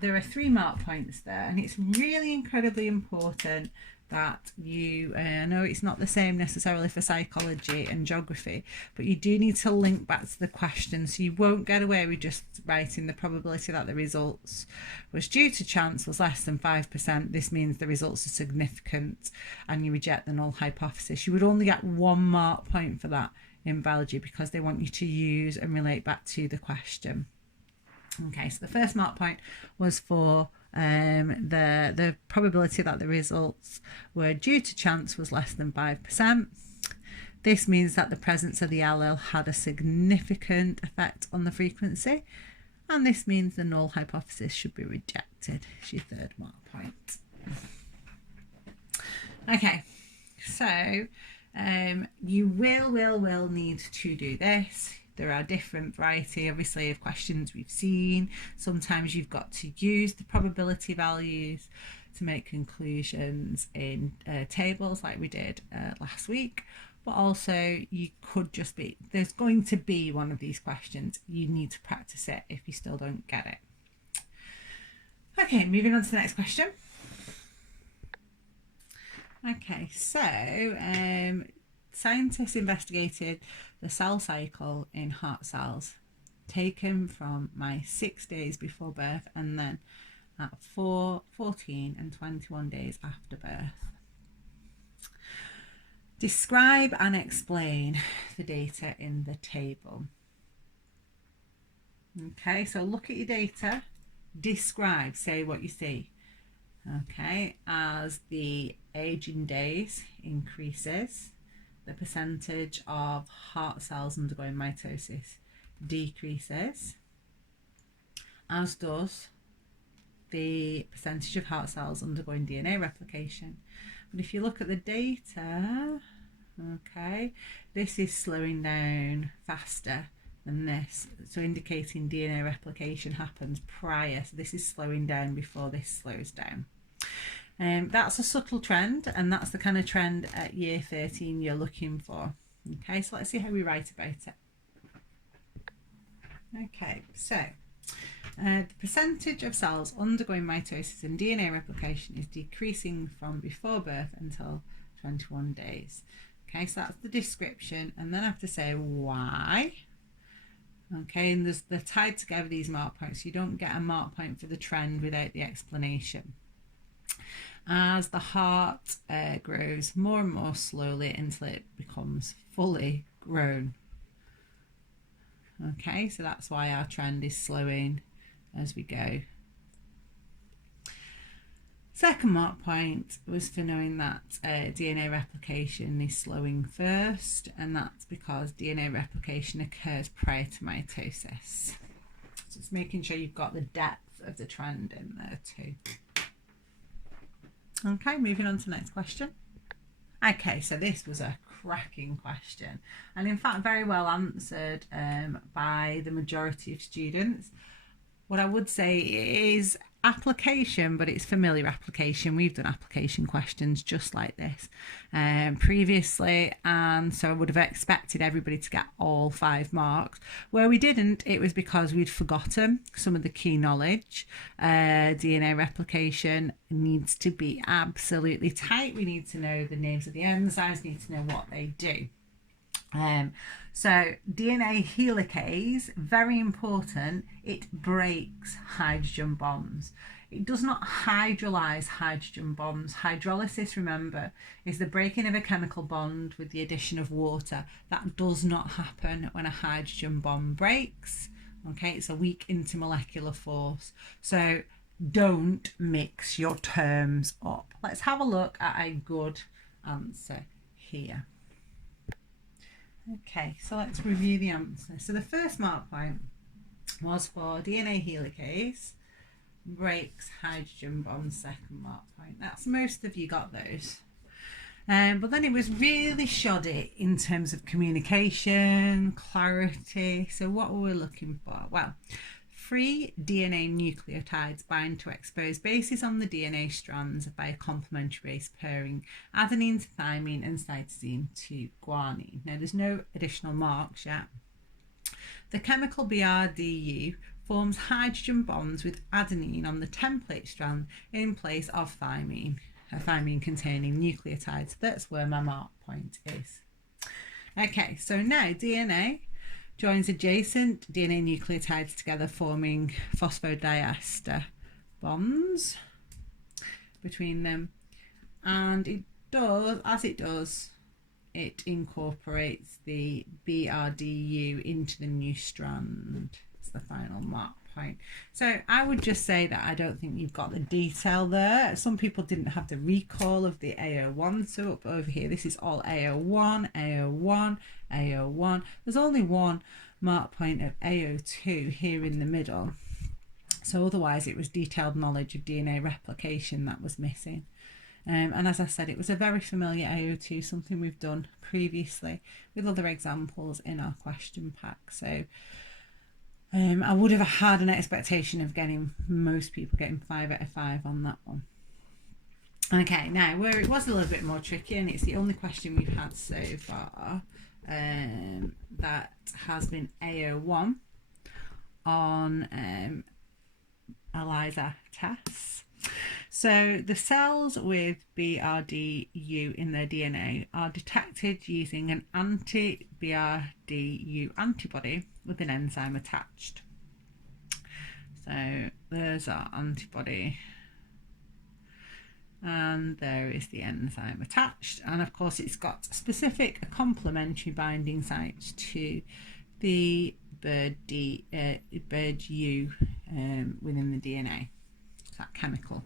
there are 3 mark points there, and it's really incredibly important that you, I know it's not the same necessarily for psychology and geography, but you do need to link back to the question, so you won't get away with just writing the probability that the results was due to chance was less than 5%. This means the results are significant and you reject the null hypothesis. You would only get 1 mark point for that in biology, because they want you to use and relate back to the question. Okay, so the first mark point was for the probability that the results were due to chance was less than 5%. This means that the presence of the allele had a significant effect on the frequency, and this means the null hypothesis should be rejected. It's your 3rd mark point. Okay, so you will need to do this. There are different variety, obviously, of questions we've seen. Sometimes you've got to use the probability values to make conclusions in tables like we did last week. But also you could just be, there's going to be one of these questions. You need to practice it if you still don't get it. Okay, moving on to the next question. Okay, so scientists investigated the cell cycle in heart cells taken from mice 6 days before birth and then at 4, 14 and 21 days after birth. Describe and explain the data in the table. Okay, so look at your data, describe, say what you see. Okay, as the age in days increases, the percentage of heart cells undergoing mitosis decreases, as does the percentage of heart cells undergoing DNA replication. But if you look at the data, okay, this is slowing down faster than this, so indicating DNA replication happens prior. So this is slowing down before this slows down. That's a subtle trend, and that's the kind of trend at year 13 you're looking for. Okay, so let's see how we write about it. Okay, so the percentage of cells undergoing mitosis and DNA replication is decreasing from before birth until 21 days. Okay, so that's the description, and then I have to say why. Okay, and they're tied together, these mark points. You don't get a mark point for the trend without the explanation. As the heart grows more and more slowly until it becomes fully grown. Okay, so that's why our trend is slowing as we go. Second mark point was for knowing that DNA replication is slowing first, and that's because DNA replication occurs prior to mitosis. So it's making sure you've got the depth of the trend in there too. Okay, moving on to the next question. Okay, so this was a cracking question, and in fact very well answered by the majority of students. What I would say is application, but it's familiar application. We've done application questions just like this previously, and so I would have expected everybody to get all 5 marks. Where we didn't, it was because we'd forgotten some of the key knowledge. DNA replication needs to be absolutely tight. We need to know the names of the enzymes, need to know what they do. So DNA helicase, very important, it breaks hydrogen bonds. It does not hydrolyze hydrogen bonds. Hydrolysis, remember, is the breaking of a chemical bond with the addition of water. That does not happen when a hydrogen bond breaks. Okay, it's a weak intermolecular force. So don't mix your terms up. Let's have a look at a good answer here. Okay, so let's review the answer. So the first mark point was for DNA helicase, breaks hydrogen bonds, second mark point. That's most of you got those. But then it was really shoddy in terms of communication, clarity. So what were we looking for? Well, 3 DNA nucleotides bind to exposed bases on the DNA strands by a complementary base pairing adenine to thymine and cytosine to guanine. Now, there's no additional marks yet. The chemical BRDU forms hydrogen bonds with adenine on the template strand in place of thymine, a thymine containing nucleotides. That's where my mark point is. Okay, so now DNA joins adjacent DNA nucleotides together, forming phosphodiester bonds between them, and it does, as it does, it incorporates the BRDU into the new strand. It's the final mark point. So I would just say that I don't think you've got the detail there. Some people didn't have the recall of the AO1, so up over here this is all AO1, AO1, AO1. There's only one mark point of AO2 here in the middle, so otherwise it was detailed knowledge of DNA replication that was missing. And as I said, it was a very familiar AO2, something we've done previously with other examples in our question pack. So I would have had an expectation of getting most people getting 5 out of 5 on that one. Okay, now where it was a little bit more tricky, and it's the only question we've had so far that has been AO1 on ELISA tests. So the cells with BRDU in their DNA are detected using an anti-BRDU antibody with an enzyme attached. So there's our antibody, and there is the enzyme attached, and of course it's got specific complementary binding sites to the BRDU within the DNA. That chemical.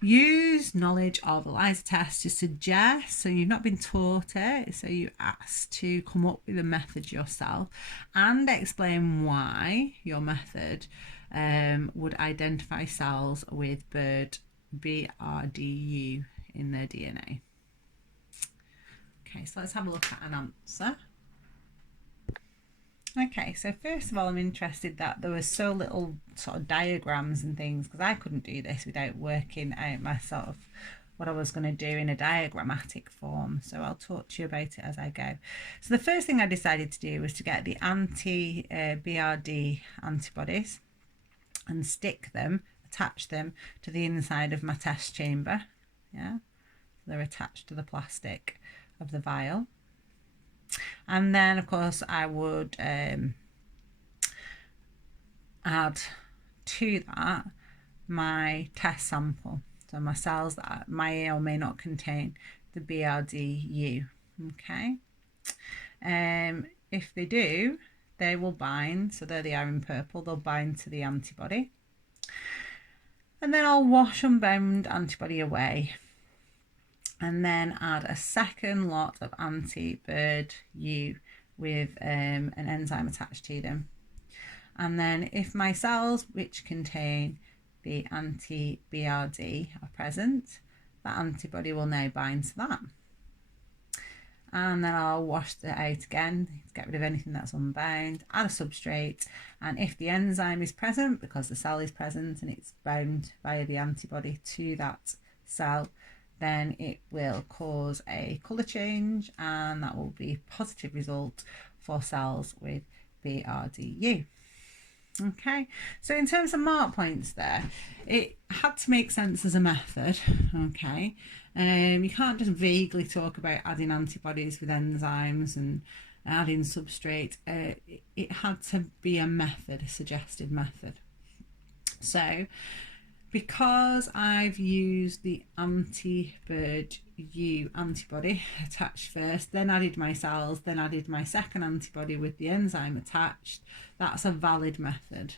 Use knowledge of ELISA tests to suggest, so you've not been taught it, so you asked to come up with a method yourself and explain why your method would identify cells with BRDU in their DNA. Okay, so let's have a look at an answer. Okay, so first of all, I'm interested that there was so little sort of diagrams and things, because I couldn't do this without working out my sort of what I was going to do in a diagrammatic form. So I'll talk to you about it as I go. So the first thing I decided to do was to get the anti-BRD antibodies and stick them, attach them to the inside of my test chamber. Yeah, so they're attached to the plastic of the vial. And then of course I would add to that my test sample, so my cells that may or may not contain the BRDU. Okay, if they do, they will bind, so there they are in purple, they'll bind to the antibody, and then I'll wash unbound antibody away, and then add a second lot of anti-BRDU with an enzyme attached to them. And then if my cells which contain the anti-BRD are present, that antibody will now bind to that. and then I'll wash it out again to get rid of anything that's unbound, add a substrate, and if the enzyme is present, because the cell is present and it's bound via the antibody to that cell, then it will cause a colour change, and that will be a positive result for cells with BRDU. Okay, so in terms of mark points there, it had to make sense as a method. Okay, you can't just vaguely talk about adding antibodies with enzymes and adding substrate. It had to be a method, a suggested method. So because I've used the anti-Bird U antibody attached first, then added my cells, then added my second antibody with the enzyme attached, that's a valid method.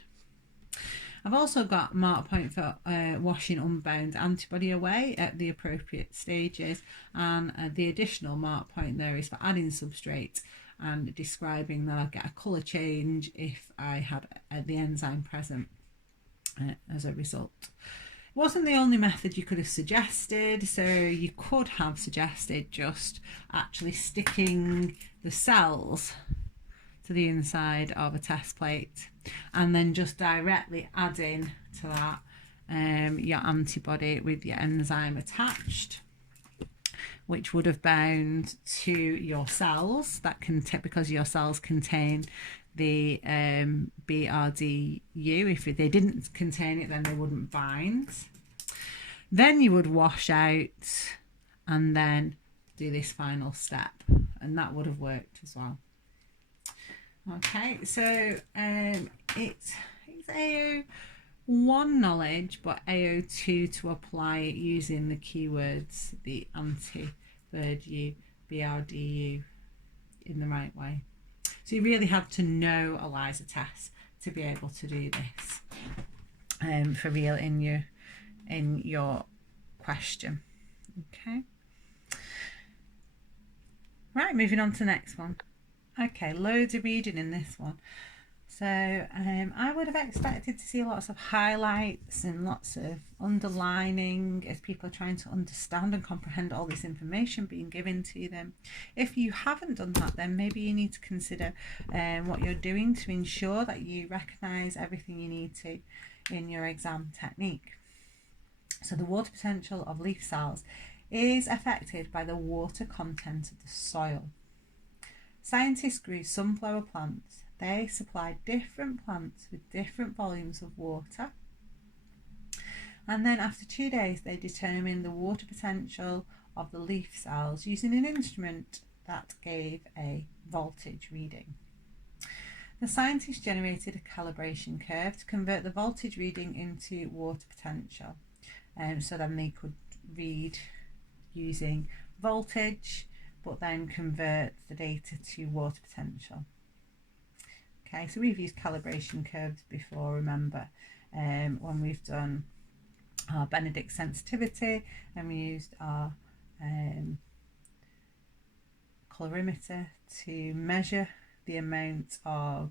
I've also got mark point for washing unbound antibody away at the appropriate stages, and the additional mark point there is for adding substrate and describing that I'll get a colour change if I had the enzyme present as a result. It wasn't the only method you could have suggested, so you could have suggested just actually sticking the cells to the inside of a test plate and then just directly adding to that your antibody with your enzyme attached, which would have bound to your cells that because your cells contain the BRDU. If they didn't contain it, then they wouldn't bind. Then you would wash out and then do this final step, and that would have worked as well. Okay, so it's AO1 knowledge, but AO2 to apply it using the keywords, the anti-Bird U, BRDU, in the right way. So you really had to know ELISA tests to be able to do this for real in your question. Okay. Right, moving on to the next one. Okay, loads of reading in this one. So I would have expected to see lots of highlights and lots of underlining as people are trying to understand and comprehend all this information being given to them. If you haven't done that, then maybe you need to consider what you're doing to ensure that you recognise everything you need to in your exam technique. So the water potential of leaf cells is affected by the water content of the soil. Scientists grew sunflower plants. They supplied different plants with different volumes of water. And then after 2 days, they determined the water potential of the leaf cells using an instrument that gave a voltage reading. The scientists generated a calibration curve to convert the voltage reading into water potential. So then they could read using voltage, but then convert the data to water potential. Okay, so we've used calibration curves before, remember, when we've done our Benedict sensitivity, and we used our colorimeter to measure the amount of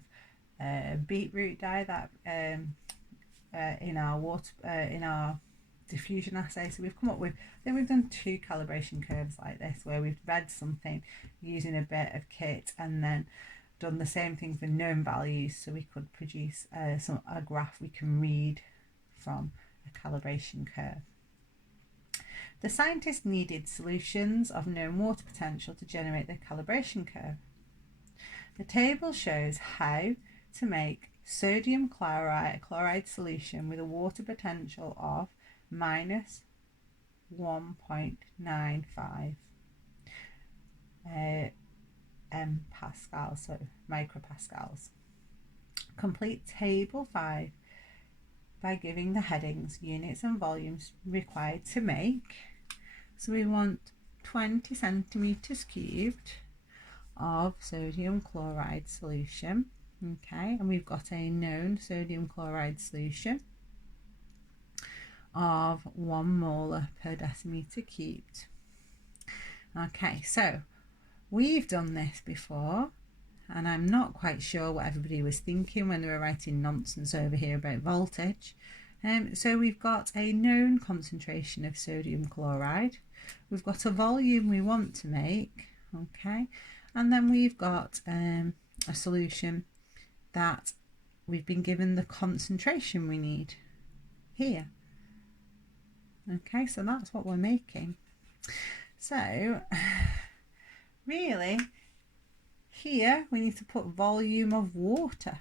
beetroot dye that in our diffusion assay. So we've come up with, I think we've done 2 calibration curves like this, where we've read something using a bit of kit and then done the same thing for known values, so we could produce a graph we can read from a calibration curve. The scientists needed solutions of known water potential to generate their calibration curve. The table shows how to make sodium chloride solution with a water potential of minus 1.95 Pascals, so micropascals. Complete table 5 by giving the headings, units and volumes required to make. So we want 20 centimeters cubed of sodium chloride solution. Okay, and we've got a known sodium chloride solution of 1 molar per decimeter cubed. Okay, so we've done this before, and I'm not quite sure what everybody was thinking when they were writing nonsense over here about voltage. So we've got a known concentration of sodium chloride. We've got a volume we want to make Okay, and then we've got a solution that we've been given the concentration we need here. Okay, so that's what we're making. So really here we need to put volume of water.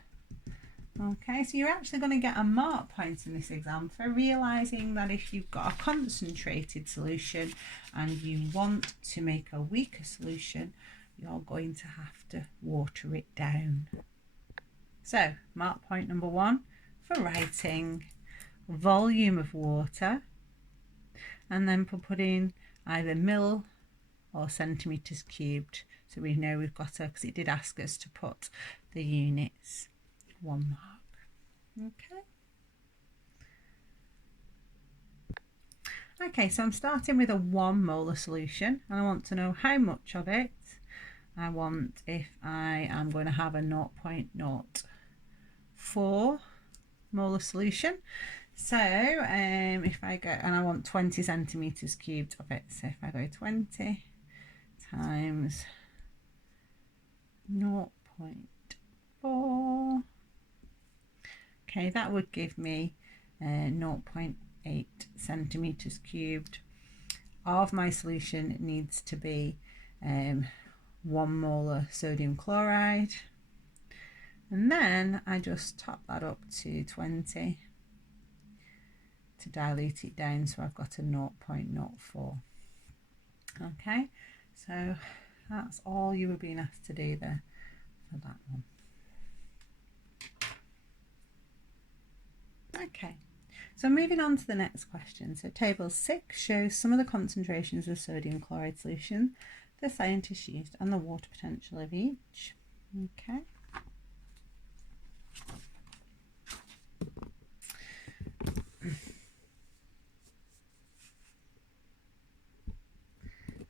Okay, so you're actually going to get a mark point in this exam for realising that if you've got a concentrated solution and you want to make a weaker solution, you're going to have to water it down. So mark point number 1 for writing volume of water, and then for putting either mil or centimetres cubed, so we know we've got because it did ask us to put the units. 1 mark. Okay, so I'm starting with a 1 molar solution, and I want to know how much of it I want if I am going to have a 0.04 molar solution. So if I go, and I want 20 centimetres cubed of it, so if I go 20 times 0.4, okay, that would give me 0.8 centimetres cubed of my solution. It needs to be 1 molar sodium chloride, and then I just top that up to 20 to dilute it down, so I've got a 0.04. Okay, so that's all you were being asked to do there for that one. Okay, so moving on to the next question. So table 6 shows some of the concentrations of sodium chloride solution the scientists used and the water potential of each. Okay.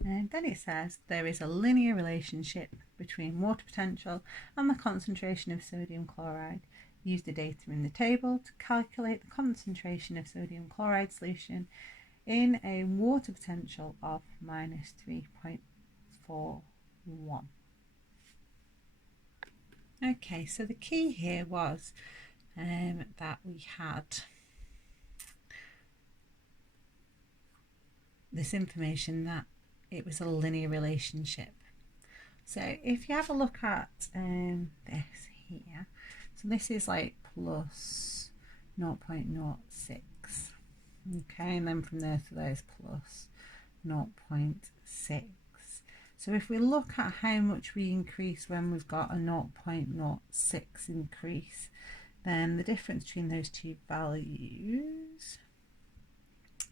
And then it says there is a linear relationship between water potential and the concentration of sodium chloride. Use the data in the table to calculate the concentration of sodium chloride solution in a water potential of minus 3.41. Okay, so the key here was that we had this information that it was a linear relationship. So if you have a look at this here, so this is like plus 0.06, okay, and then from there to there is plus 0.6. So if we look at how much we increase when we've got a 0.06 increase, then the difference between those two values,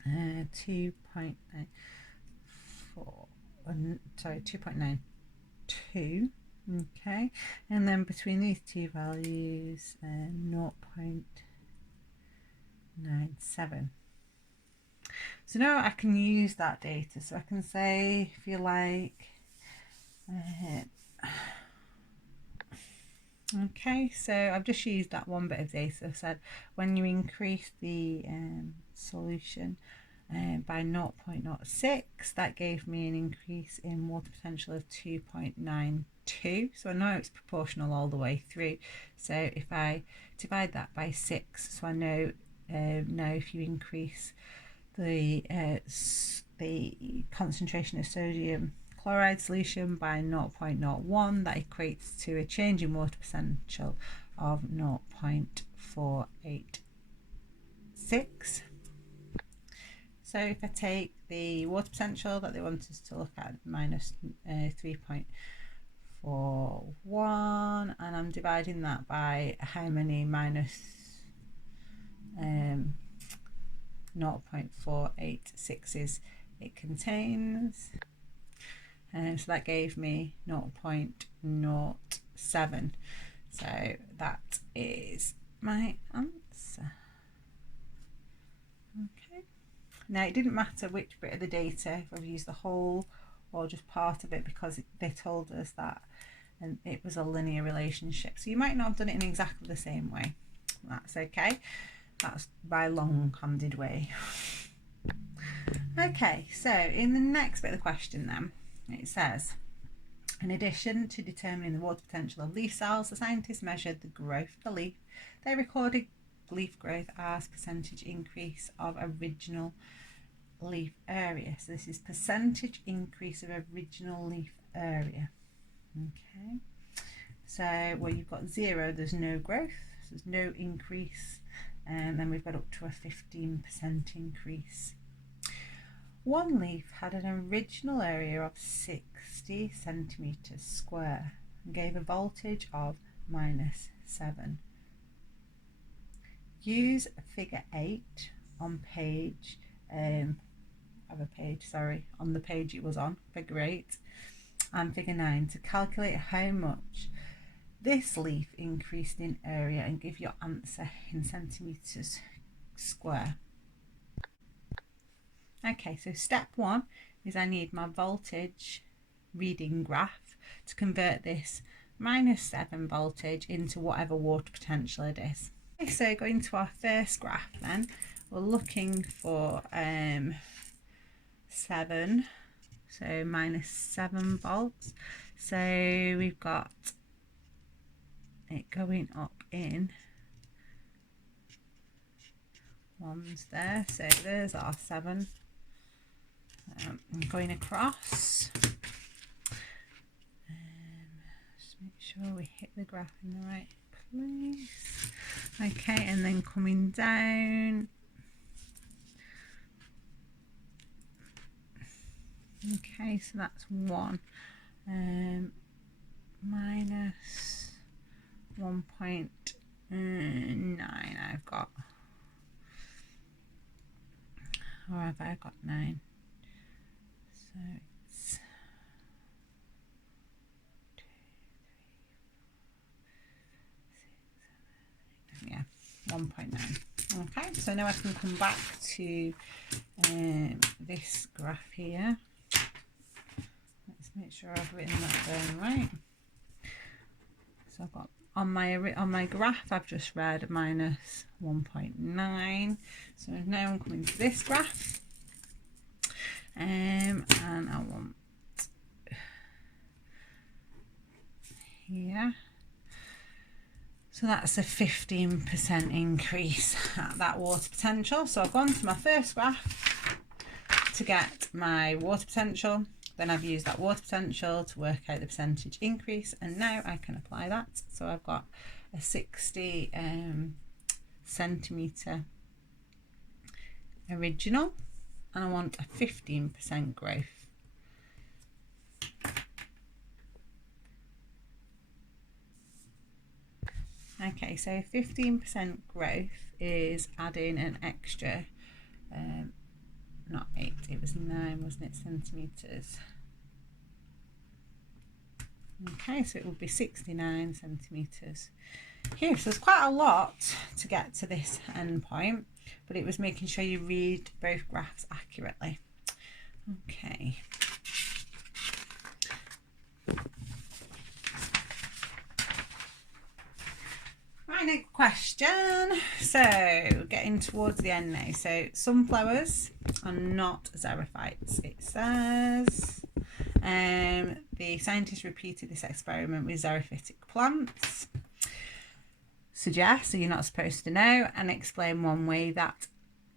2.92, okay, and then between these two values 0.97. So now I can use that data, so I can say, if you like, okay, so I've just used that one bit of data. I said when you increase the solution by 0.06, that gave me an increase in water potential of 2.92. So I know it's proportional all the way through. So if I divide that by 6, so I know now if you increase the concentration of sodium chloride solution by 0.01, that equates to a change in water potential of 0.486. So if I take the water potential that they want us to look at, minus 3.41, and I'm dividing that by how many minus 0.486s it contains, so that gave me 0.07. So that is my answer. Okay. Now it didn't matter which bit of the data, if I've used the whole or just part of it, because they told us that it was a linear relationship. So you might not have done it in exactly the same way. That's okay. That's by long-handed way. Okay, so in the next bit of the question then, it says, In addition to determining the water potential of leaf cells, the scientists measured the growth of the leaf. They recorded leaf growth as percentage increase of original leaf area. So this is percentage increase of original leaf area. Okay, so where you've got 0, there's no growth, so there's no increase, and then we've got up to a 15% increase. One leaf had an original area of 60 centimetres square and gave a voltage of -7. Use figure 8 on page, on the page it was on, figure 8 and figure 9 to calculate how much this leaf increased in area and give your answer in centimetres square. Okay, so step 1 is I need my voltage reading graph to convert this -7 voltage into whatever water potential it is. Okay, so going to our first graph then, we're looking for 7, so -7 volts. So we've got it going up in ones there, so there's our 7. Going across, just make sure we hit the graph in the right place. Okay, and then coming down. Okay, so that's 1, minus 1.9 I've got, or have I got 9? So it's 2, 3, 4, 6, 7, 8, 9, yeah, 1.9. Okay, so now I can come back to this graph here. Let's make sure I've written that down right. So I've got on my graph I've just read -1.9. So now I'm coming to this graph. And I want here, so that's a 15% increase at that water potential. So I've gone to my first graph to get my water potential, then I've used that water potential to work out the percentage increase, and now I can apply that. So I've got a 60 centimetre original, and I want a 15% growth. Okay, so 15% growth is adding an extra, not 8, it was 9, wasn't it, centimetres. Okay, so it would be 69 centimetres here. So there's quite a lot to get to this end point, but it was making sure you read both graphs accurately. Okay. Right, next question. So getting towards the end now. So sunflowers are not xerophytes, it says. The scientists repeated this experiment with xerophytic plants. Suggest, so you're not supposed to know, and explain one way that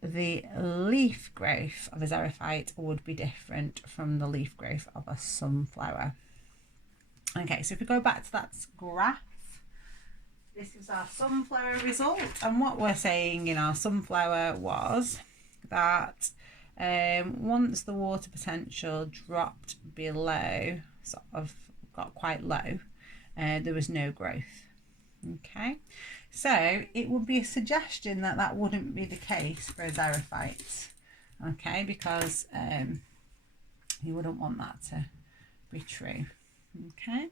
the leaf growth of a xerophyte would be different from the leaf growth of a sunflower. Okay, so if we go back to that graph, this is our sunflower result, and what we're saying in our sunflower was that once the water potential dropped below, sort of got quite low, there was no growth. Okay, so it would be a suggestion that that wouldn't be the case for a xerophyte. Okay, because you wouldn't want that to be true. Okay.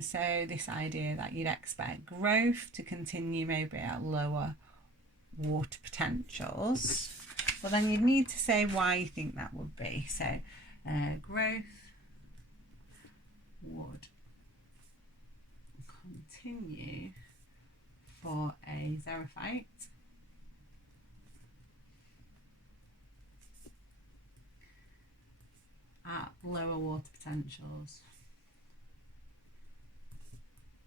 So this idea that you'd expect growth to continue maybe at lower water potentials, but then you'd need to say why you think that would be. So growth would continue for a xerophyte at lower water potentials,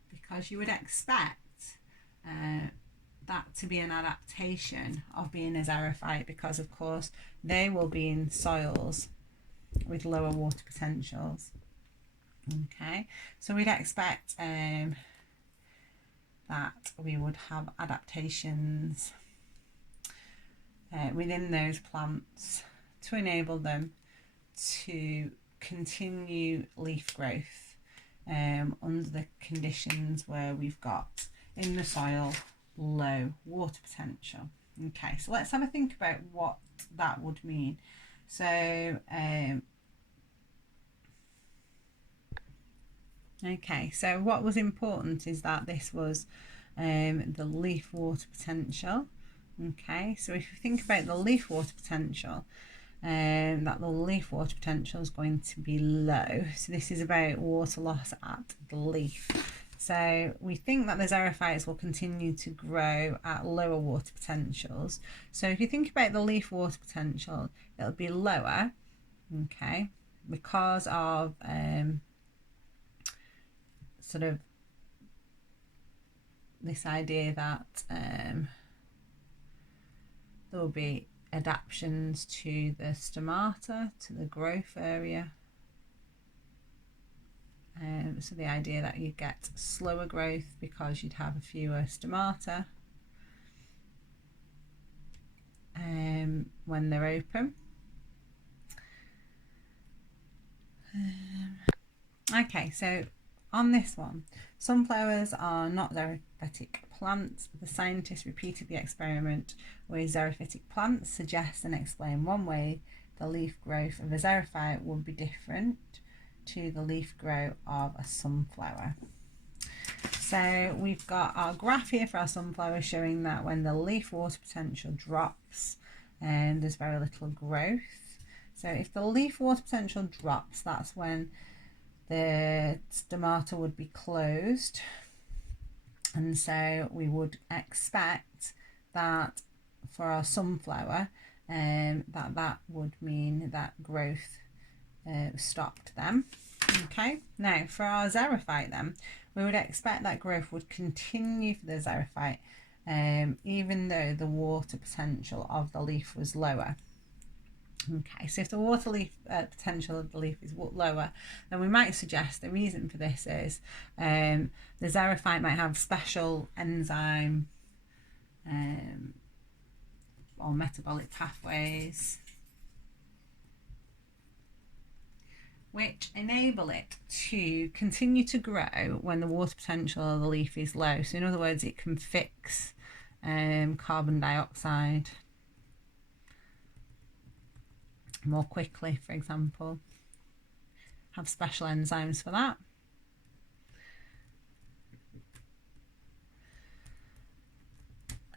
because you would expect that to be an adaptation of being a xerophyte, because of course they will be in soils with lower water potentials. Okay, so we'd expect that we would have adaptations within those plants to enable them to continue leaf growth under the conditions where we've got in the soil low water potential. Okay, so let's have a think about what that would mean. So okay, so what was important is that this was the leaf water potential. Okay, so if you think about the leaf water potential, that the leaf water potential is going to be low. So this is about water loss at the leaf. So we think that the xerophytes will continue to grow at lower water potentials. So if you think about the leaf water potential, it'll be lower, okay, because of sort of this idea that there will be adaptations to the stomata, to the growth area. So the idea that you get slower growth because you'd have fewer stomata when they're open. Okay, so on this one, sunflowers are not xerophytic plants. The scientists repeated the experiment with xerophytic plants, suggest and explain one way the leaf growth of a xerophyte would be different to the leaf growth of a sunflower. So we've got our graph here for our sunflower showing that when the leaf water potential drops, there's very little growth. So if the leaf water potential drops, that's when the stomata would be closed, and so we would expect that for our sunflower that would mean that growth stopped then. Okay, now for our xerophyte then, we would expect that growth would continue for the xerophyte even though the water potential of the leaf was lower. Okay, so if the water leaf potential of the leaf is lower, then we might suggest the reason for this is the xerophyte might have special enzyme or metabolic pathways which enable it to continue to grow when the water potential of the leaf is low. So in other words, it can fix carbon dioxide more quickly, for example, have special enzymes for that.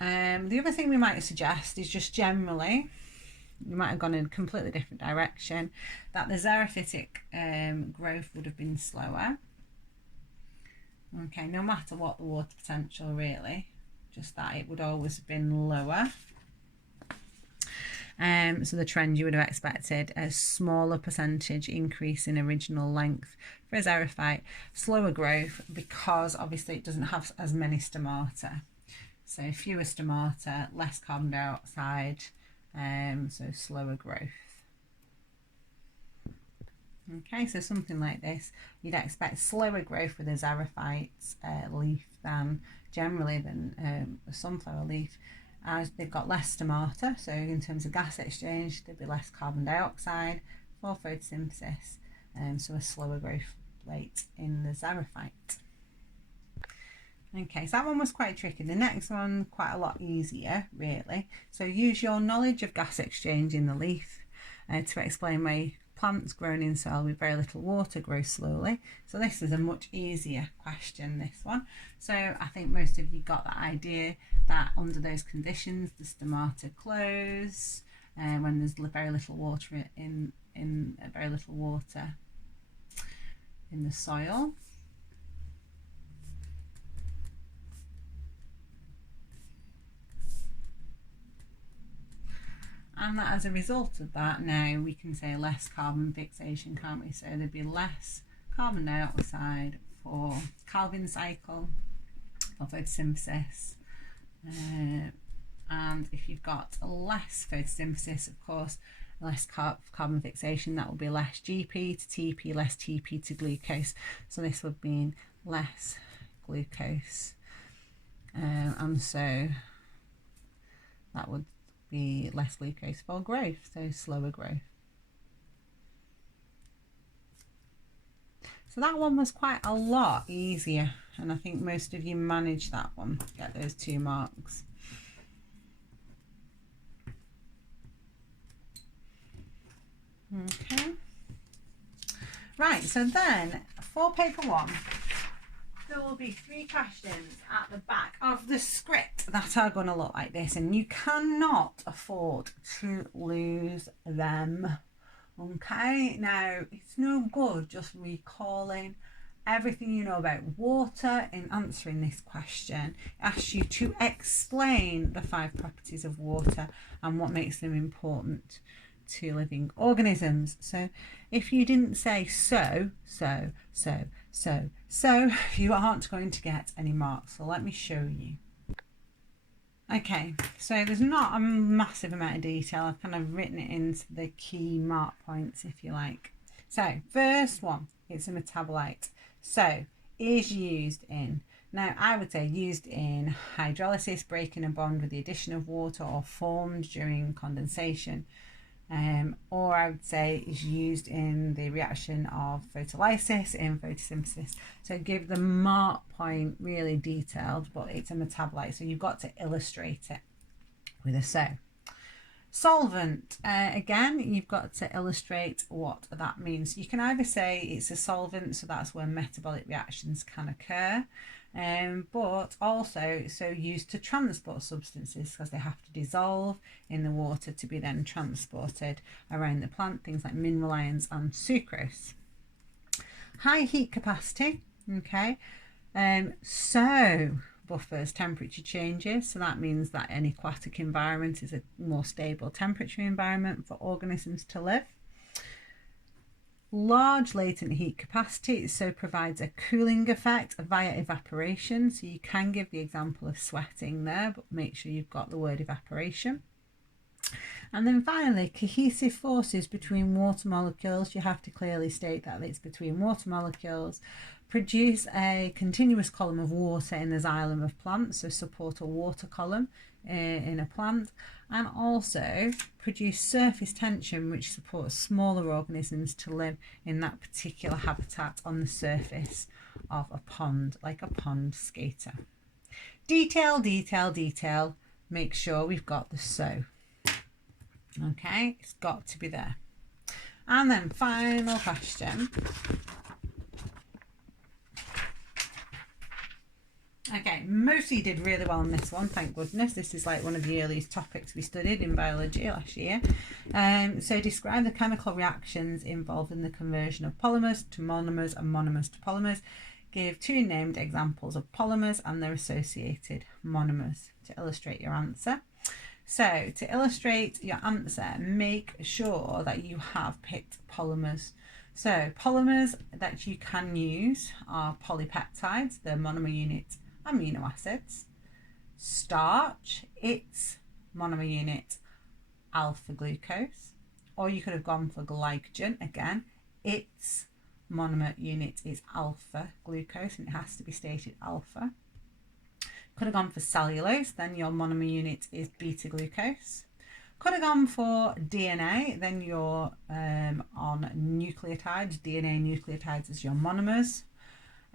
The other thing we might suggest is just generally, you might have gone in a completely different direction, that the xerophytic growth would have been slower. Okay, no matter what the water potential really, just that it would always have been lower. So the trend you would have expected a smaller percentage increase in original length for a xerophyte, slower growth because obviously it doesn't have as many stomata. So fewer stomata, less carbon dioxide, so slower growth. Okay, so something like this, you'd expect slower growth with a xerophyte leaf than generally than a sunflower leaf, as they've got less stomata, so in terms of gas exchange there'd be less carbon dioxide for photosynthesis, so a slower growth rate in the xerophyte. Okay, so that one was quite tricky. The next one quite a lot easier really. So use your knowledge of gas exchange in the leaf to explain why plants grown in soil with very little water grow slowly. So this is a much easier question, this one. So I think most of you got that idea that under those conditions the stomata close when there's very little water in very little water in the soil. And that as a result of that, now we can say less carbon fixation, can't we? So there'd be less carbon dioxide for Calvin cycle, for photosynthesis. And if you've got less photosynthesis, of course, less carbon fixation, that will be less GP to TP, less TP to glucose. So this would mean less glucose. And so that would be less glucose for growth, so slower growth. So that one was quite a lot easier, and I think most of you managed that one, get those 2 marks. Okay. Right, so then for paper 1, there will be 3 questions at the back of the script that are going to look like this, and you cannot afford to lose them. Okay, now it's no good just recalling everything you know about water in answering this question. It asks you to explain the 5 properties of water and what makes them important to living organisms. So if you didn't say so, you aren't going to get any marks. So let me show you. Okay, so there's not a massive amount of detail. I've kind of written it into the key mark points, if you like. So first one, it's a metabolite. So is used in. Now I would say used in hydrolysis, breaking a bond with the addition of water, or formed during condensation. Or I would say is used in the reaction of photolysis in photosynthesis. So give the mark point really detailed, but it's a metabolite, so you've got to illustrate it with a so. Solvent, again, you've got to illustrate what that means. You can either say it's a solvent, so that's where metabolic reactions can occur, but also so used to transport substances because they have to dissolve in the water to be then transported around the plant, things like mineral ions and sucrose. High heat capacity, okay, so buffers temperature changes, so that means that an aquatic environment is a more stable temperature environment for organisms to live. Large latent heat capacity, so provides a cooling effect via evaporation, so you can give the example of sweating there, but make sure you've got the word evaporation. And then finally, cohesive forces between water molecules, you have to clearly state that it's between water molecules, produce a continuous column of water in the xylem of plants, so support a water column in a plant, and also produce surface tension which supports smaller organisms to live in that particular habitat on the surface of a pond, like a pond skater. Detail, detail, detail, make sure we've got the so. Okay, it's got to be there. And then final question. Okay, mostly did really well on this one, thank goodness. This is like one of the earliest topics we studied in biology last year. So describe the chemical reactions involved in the conversion of polymers to monomers and monomers to polymers. Give 2 named examples of polymers and their associated monomers to illustrate your answer. So to illustrate your answer, make sure that you have picked polymers. So polymers that you can use are polypeptides, the monomer unit amino acids, starch, its monomer unit alpha glucose, or you could have gone for glycogen, again, its monomer unit is alpha glucose and it has to be stated alpha. Could have gone for cellulose, then your monomer unit is beta glucose. Could have gone for DNA, then you're on nucleotides, DNA nucleotides as your monomers.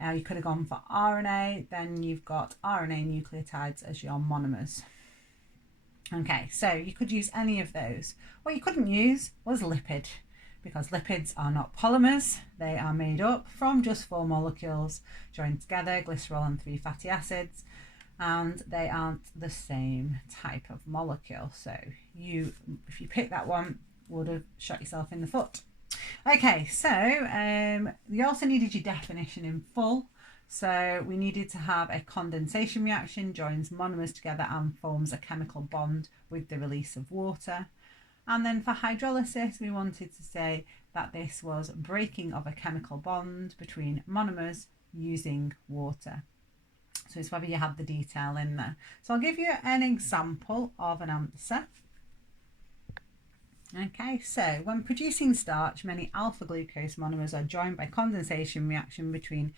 You could have gone for RNA, then you've got RNA nucleotides as your monomers. Okay, so you could use any of those. What you couldn't use was lipid, because lipids are not polymers. They are made up from just 4 molecules joined together, glycerol and 3 fatty acids, and they aren't the same type of molecule. So you, if you pick that one, would have shot yourself in the foot. Okay, so we also needed your definition in full. So we needed to have a condensation reaction, joins monomers together and forms a chemical bond with the release of water. And then for hydrolysis, we wanted to say that this was breaking of a chemical bond between monomers using water. So it's whether you have the detail in there. So I'll give you an example of an answer. Okay, so when producing starch, many alpha glucose monomers are joined by condensation reaction between,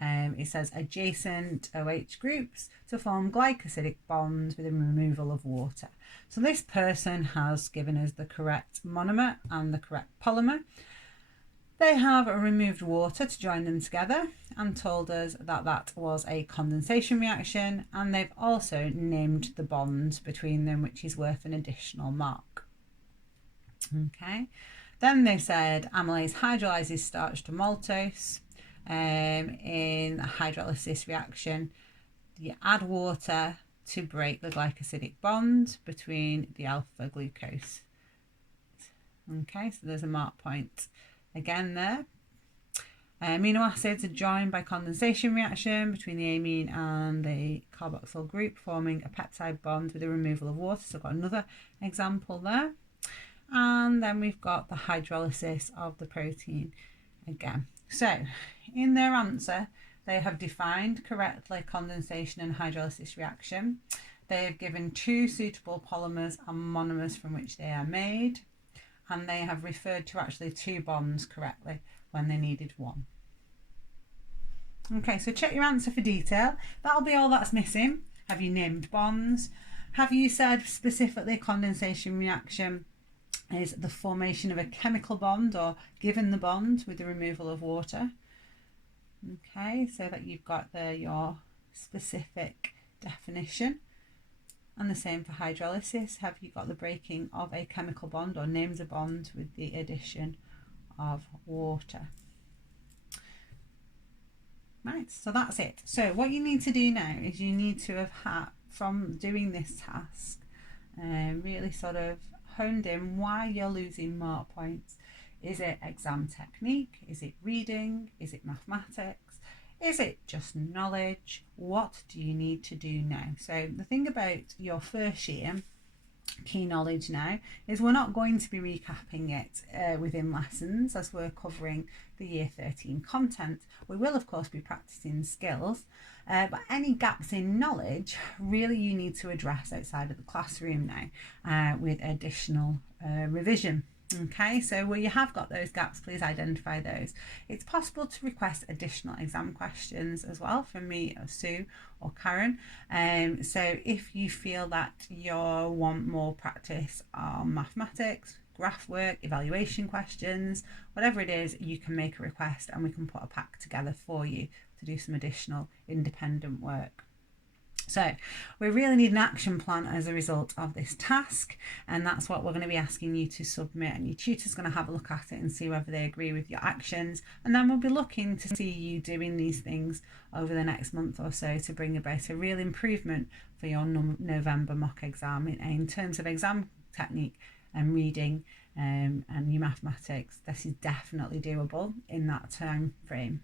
it says, adjacent OH groups to form glycosidic bonds with the removal of water. So this person has given us the correct monomer and the correct polymer. They have removed water to join them together and told us that that was a condensation reaction, and they've also named the bond between them, which is worth an additional mark. Okay, then they said amylase hydrolyzes starch to maltose. In a hydrolysis reaction, you add water to break the glycosidic bond between the alpha glucose. Okay, so there's a mark point again there. Amino acids are joined by condensation reaction between the amine and the carboxyl group, forming a peptide bond with the removal of water. So I've got another example there. And then we've got the hydrolysis of the protein again. So in their answer, they have defined correctly condensation and hydrolysis reaction. They have given 2 suitable polymers and monomers from which they are made, and they have referred to actually 2 bonds correctly when they needed 1. Okay, so check your answer for detail. That'll be all that's missing. Have you named bonds? Have you said specifically condensation reaction is the formation of a chemical bond or given the bond with the removal of water? Okay, so that you've got there your specific definition. And the same for hydrolysis. Have you got the breaking of a chemical bond or named a bond with the addition of water? Right, so that's it. So what you need to do now is you need to have had, from doing this task, really sort of honed in why you're losing mark points. Is it exam technique? Is it reading? Is it mathematics? Is it just knowledge? What do you need to do now? So the thing about your first year key knowledge now is we're not going to be recapping it within lessons as we're covering the year 13 content. We will of course be practicing skills, but any gaps in knowledge really you need to address outside of the classroom now with additional revision. Okay, so where you have got those gaps, please identify those. It's possible to request additional exam questions as well from me or Sue or Karen. So if you feel that you want more practice on mathematics, graph work, evaluation questions, whatever it is, you can make a request and we can put a pack together for you to do some additional independent work. So we really need an action plan as a result of this task, and that's what we're going to be asking you to submit, and your tutor's going to have a look at it and see whether they agree with your actions, and then we'll be looking to see you doing these things over the next month or so to bring about a real improvement for your November mock exam in terms of exam technique and reading and your mathematics. This is definitely doable in that time frame.